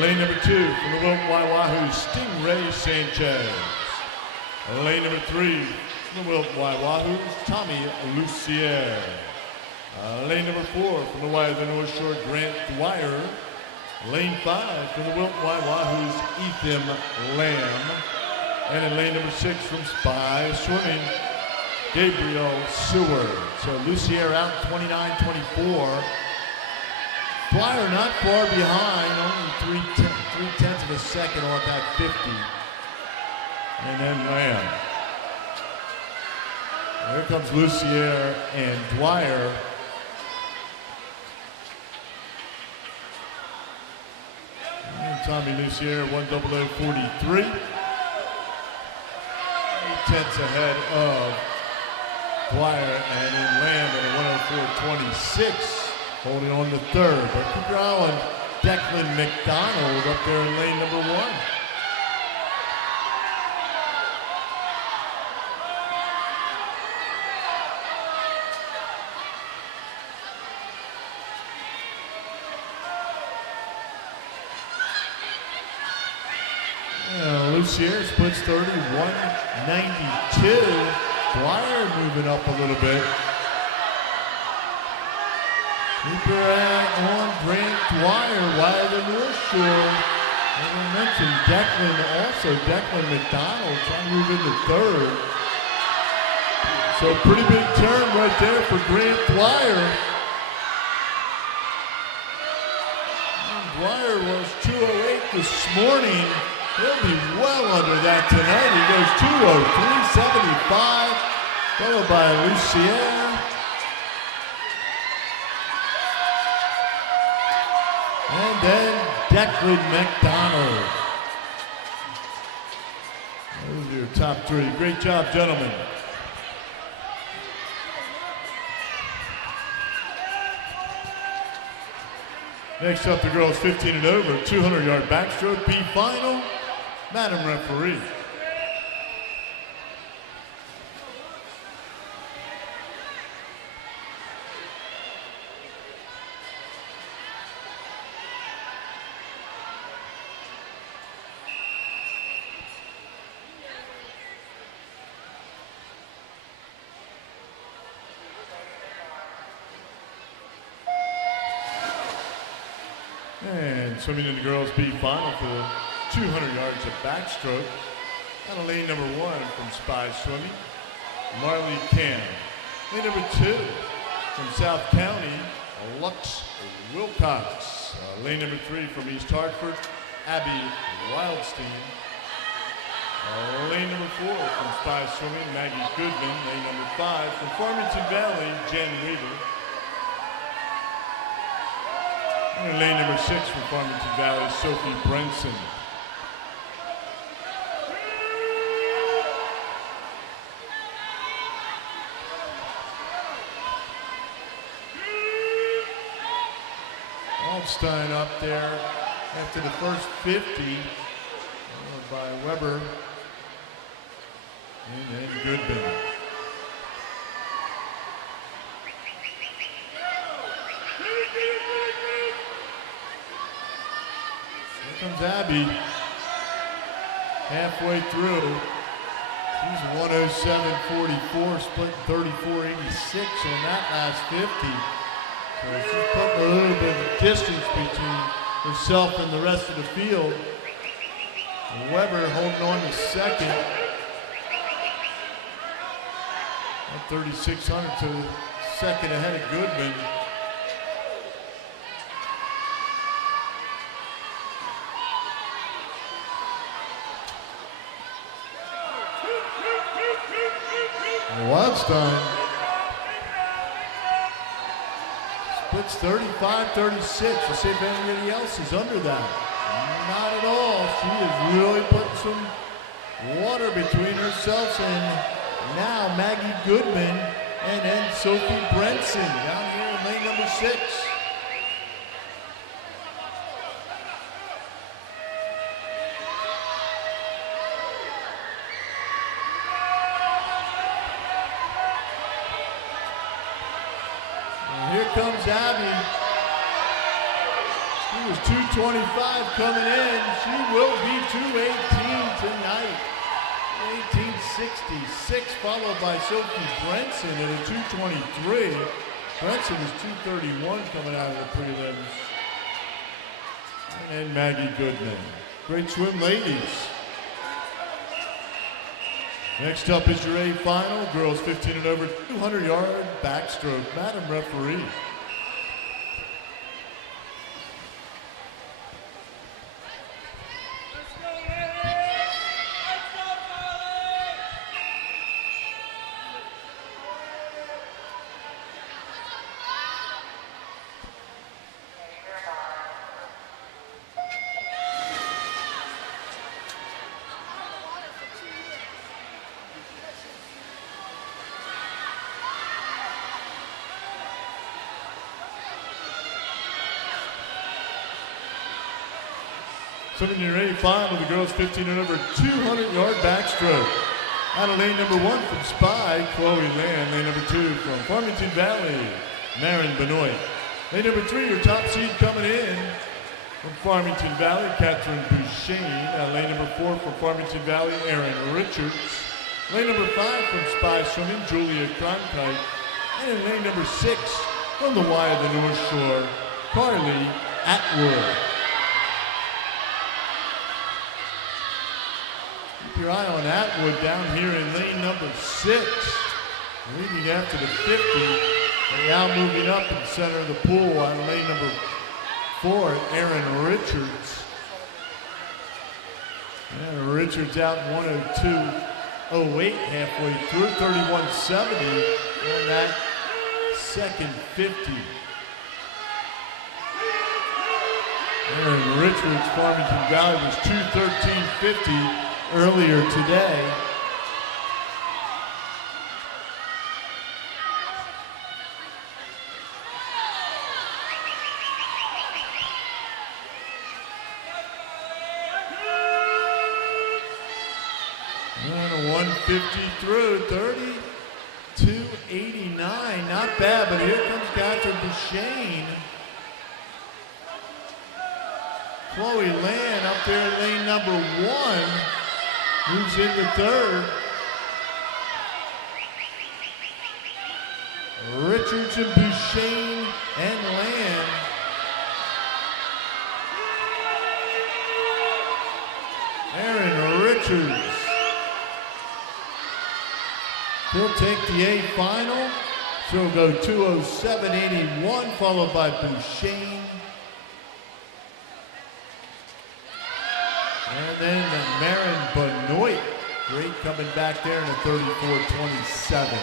Lane number 2 from the Wilton WYW, Stingray Sanchez. Lane number 3 from the Wilton WYW, Tommy Lucier. Lane number 4 from the wide of the North Shore, Grant Dwyer. Lane 5 from the Wilton WYW's Ethan Lamb. And in lane number 6 from Spy Swimming, Gabriel Seward. So Lucier out 29-24. Dwyer not far behind, only 3/10 of a second off that 50. And then Lamb. Here comes Lucier and Dwyer. And Tommy Lucier, 10043. 8/10 ahead of Dwyer, and in Lamb at a 104.26, holding on to third. But keep your eye on Declan McDonald up there in lane number 1. Lucier splits 31.92. Dwyer moving up a little bit. Keep your eye on Grant Dwyer, wide of the North Shore. As I mentioned, Declan McDonald trying to move into third. So pretty big turn right there for Grant Dwyer. And Dwyer was 208 this morning. He'll be well under that tonight. He goes 203.75, followed by Lucier. And then Declan McDonald. Those are your top three. Great job, gentlemen. Next up, the girls 15 and over, 200-yard backstroke, B final. Madam Referee. And swimming in the girls' B final for the 200 yards of backstroke. Out of lane number 1 from Spy Swimming, Marley Cam. Lane number 2 from South County, Lux Wilcox. Lane number 3 from East Hartford, Abby Wildstein. Lane number 4 from Spy Swimming, Maggie Goodman. Lane number 5 from Farmington Valley, Jen Weaver. And lane number 6 from Farmington Valley, Sophie Brenson. Waldstein up there after the first 50, followed by Weber and then Goodman. Here comes Abby, halfway through. She's 107.44, split 34.86 on that last 50. So she's putting a little bit of distance between herself and the rest of the field. And Weber holding on to second. At 3,600 to second ahead of Goodman. And Wildstein splits 35-36. Let's see if anybody else is under that. Not at all. She is really putting some water between herself and now Maggie Goodman and then Sophie Brenson down here in lane number 6. And here comes Abby. She was 225 coming in. She will be 218 tonight. 1866, followed by Sophie Brenson at a 223. Brenson was 231 coming out of the prelims. And then Maggie Goodman. Great swim, ladies. Next up is your A final. Girls 15 and over, 200-yard backstroke. Madam Referee. Swimming your A final, the girls 15 and over, 200-yard backstroke. Out of lane number 1 from Spy, Chloe Land. Lane number 2 from Farmington Valley, Marin Benoit. Lane number 3, your top seed coming in from Farmington Valley, Catherine Bouchane. Lane number 4 from Farmington Valley, Erin Richards. Lane number 5 from Spy Swimming, Julia Cronkite. And in lane number 6 from the Y of the North Shore, Carly Atwood. Keep your eye on Atwood down here in lane number 6. Leading after the 50, and now moving up in the center of the pool on lane number 4, Erin Richards. Erin Richards out 102.08 halfway through, 31.70 on that second 50. Erin Richards, Farmington Valley, was 2:13.50 earlier today. And a 150 through, 32.89, not bad, but here comes Catherine Bouchane. Chloe Land up there in lane number 1. Moves into third. Richards and Bouchane and Land. Richards. He'll take the A final. She'll go 2:07.81, followed by Bouchain. And then Marin Benoit. Great coming back there in a 34:27.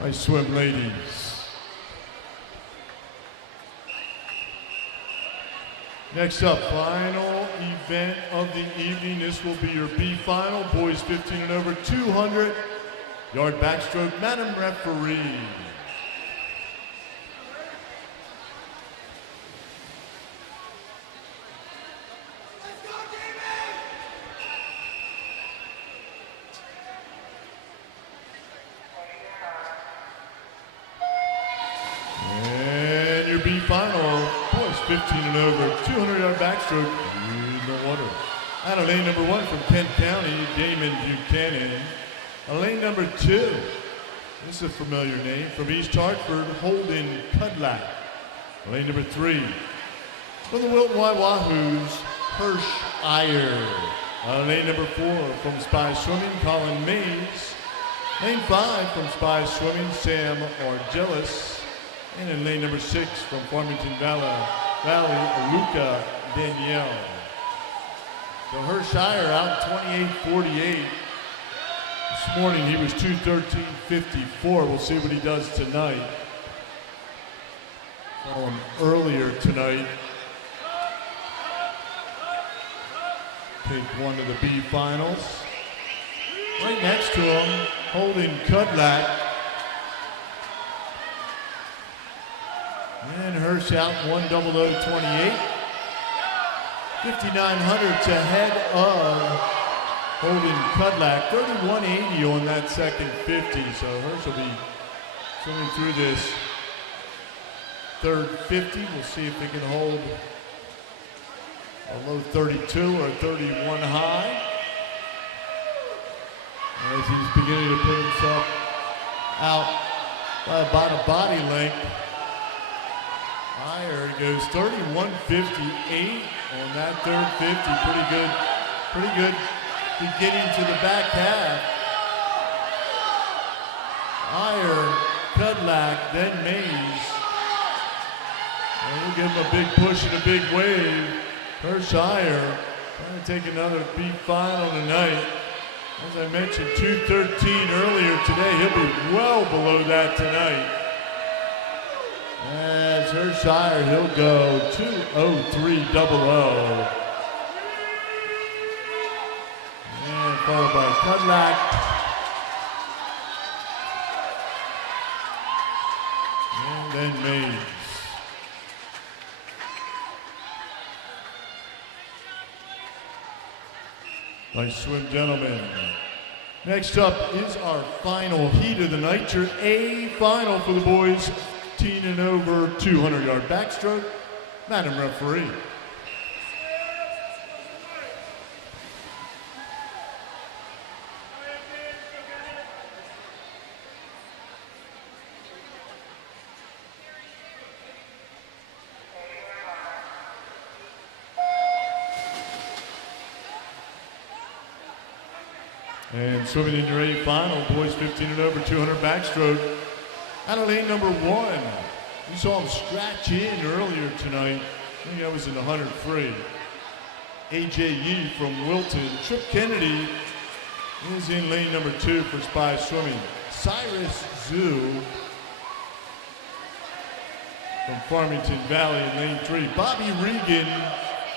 Nice swim, ladies. Next up, final event of the evening. This will be your B final. Boys 15 and over, 200 yard backstroke. Madam Referee. And your B final, boys 15 and over, 200 yard backstroke in the water. Out of lane number 1 from Kent County, Damon Buchanan. Lane number 2, this is a familiar name, from East Hartford, Holden Cudlack. Lane number 3, from the Wilton WYW's, Hirsch Iyer. Lane number 4, from Spy Swimming, Colin Mays. Lane 5, from Spy Swimming, Sam Argelis. And in lane number 6, from Farmington Valley, Luca Danielle. So Hirshire out 28:48. This morning he was 2:13.54. We'll see what he does tonight. Saw him earlier tonight. Take one to the B finals. Right next to him, Holden Cudlack. And Hirsch out 1:00.28. 5,900s ahead of Holden Cudlack. 31.80 on that second 50. So Hirsch will be swimming through this third 50. We'll see if they can hold a low 32 or a 31 high. As he's beginning to put himself out by about a body length. Iyer goes 31.58 on that third 50. Pretty good beginning to the back half. Iyer, Cudlack, then Mays. And we'll give him a big push and a big wave. Hirsch Iyer trying to take another B final tonight. As I mentioned, 2:13 earlier today. He'll be well below that tonight. As Hirshire, he'll go 2:03.00. And followed by Cudlack. And then Mays. Nice swim, gentlemen. Next up is our final heat of the night, your A final for the boys. 15 and over, 200 yard backstroke. Madam Referee. And swimming in your A final, boys 15 and over, 200 backstroke. Out of lane number 1, we saw him scratch in earlier tonight. I think that was in the 100 free. AJ Yee from Wilton. Trip Kennedy is in lane number 2 for Spy Swimming. Cyrus Zhu from Farmington Valley in lane 3. Bobby Regan,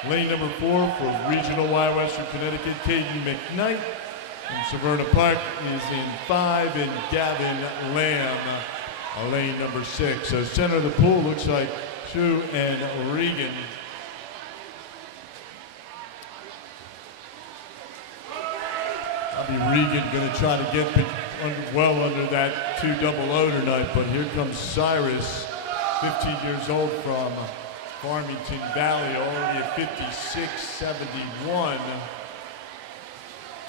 lane number 4 for Regional Y Western Connecticut. Caden McKnight from Severna Park is in 5, and Gavin Lamb, lane number 6. So center of the pool looks like Shu and Regan. Bobby Regan going to try to get well under that 200 tonight, but here comes Cyrus, 15 years old from Farmington Valley, already at 56.71,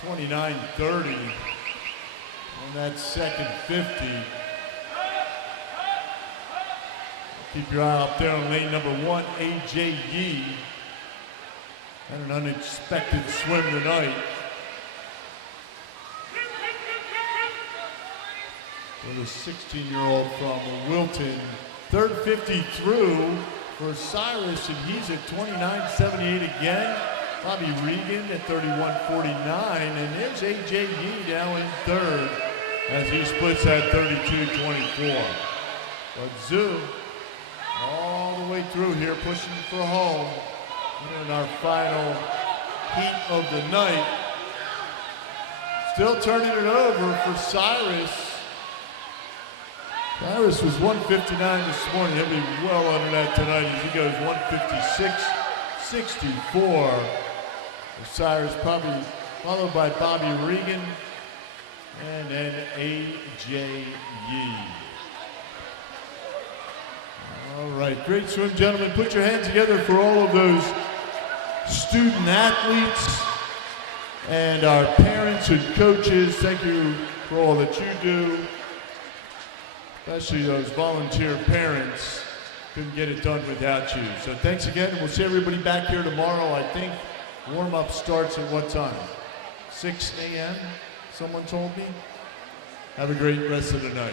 29.30 on that second 50. Keep your eye up there on lane number 1, AJ Yee. Had an unexpected swim tonight. For the 16-year-old from Wilton. Third 50 through for Cyrus, and he's at 29.78 again. Bobby Regan at 31.49, and there's AJ Yee now in third as he splits at 32.24. But Zoo, all the way through here, pushing for home. Here in our final heat of the night. Still turning it over for Cyrus. Cyrus was 159 this morning. He'll be well under that tonight as he goes 156.64. Cyrus probably followed by Bobby Regan and then AJ Yee. All right, great swim, gentlemen. Put your hands together for all of those student athletes and our parents and coaches. Thank you for all that you do, especially those volunteer parents. Couldn't get it done without you. So thanks again, and we'll see everybody back here tomorrow. I think warm-up starts at what time? 6 a.m., someone told me? Have a great rest of the night.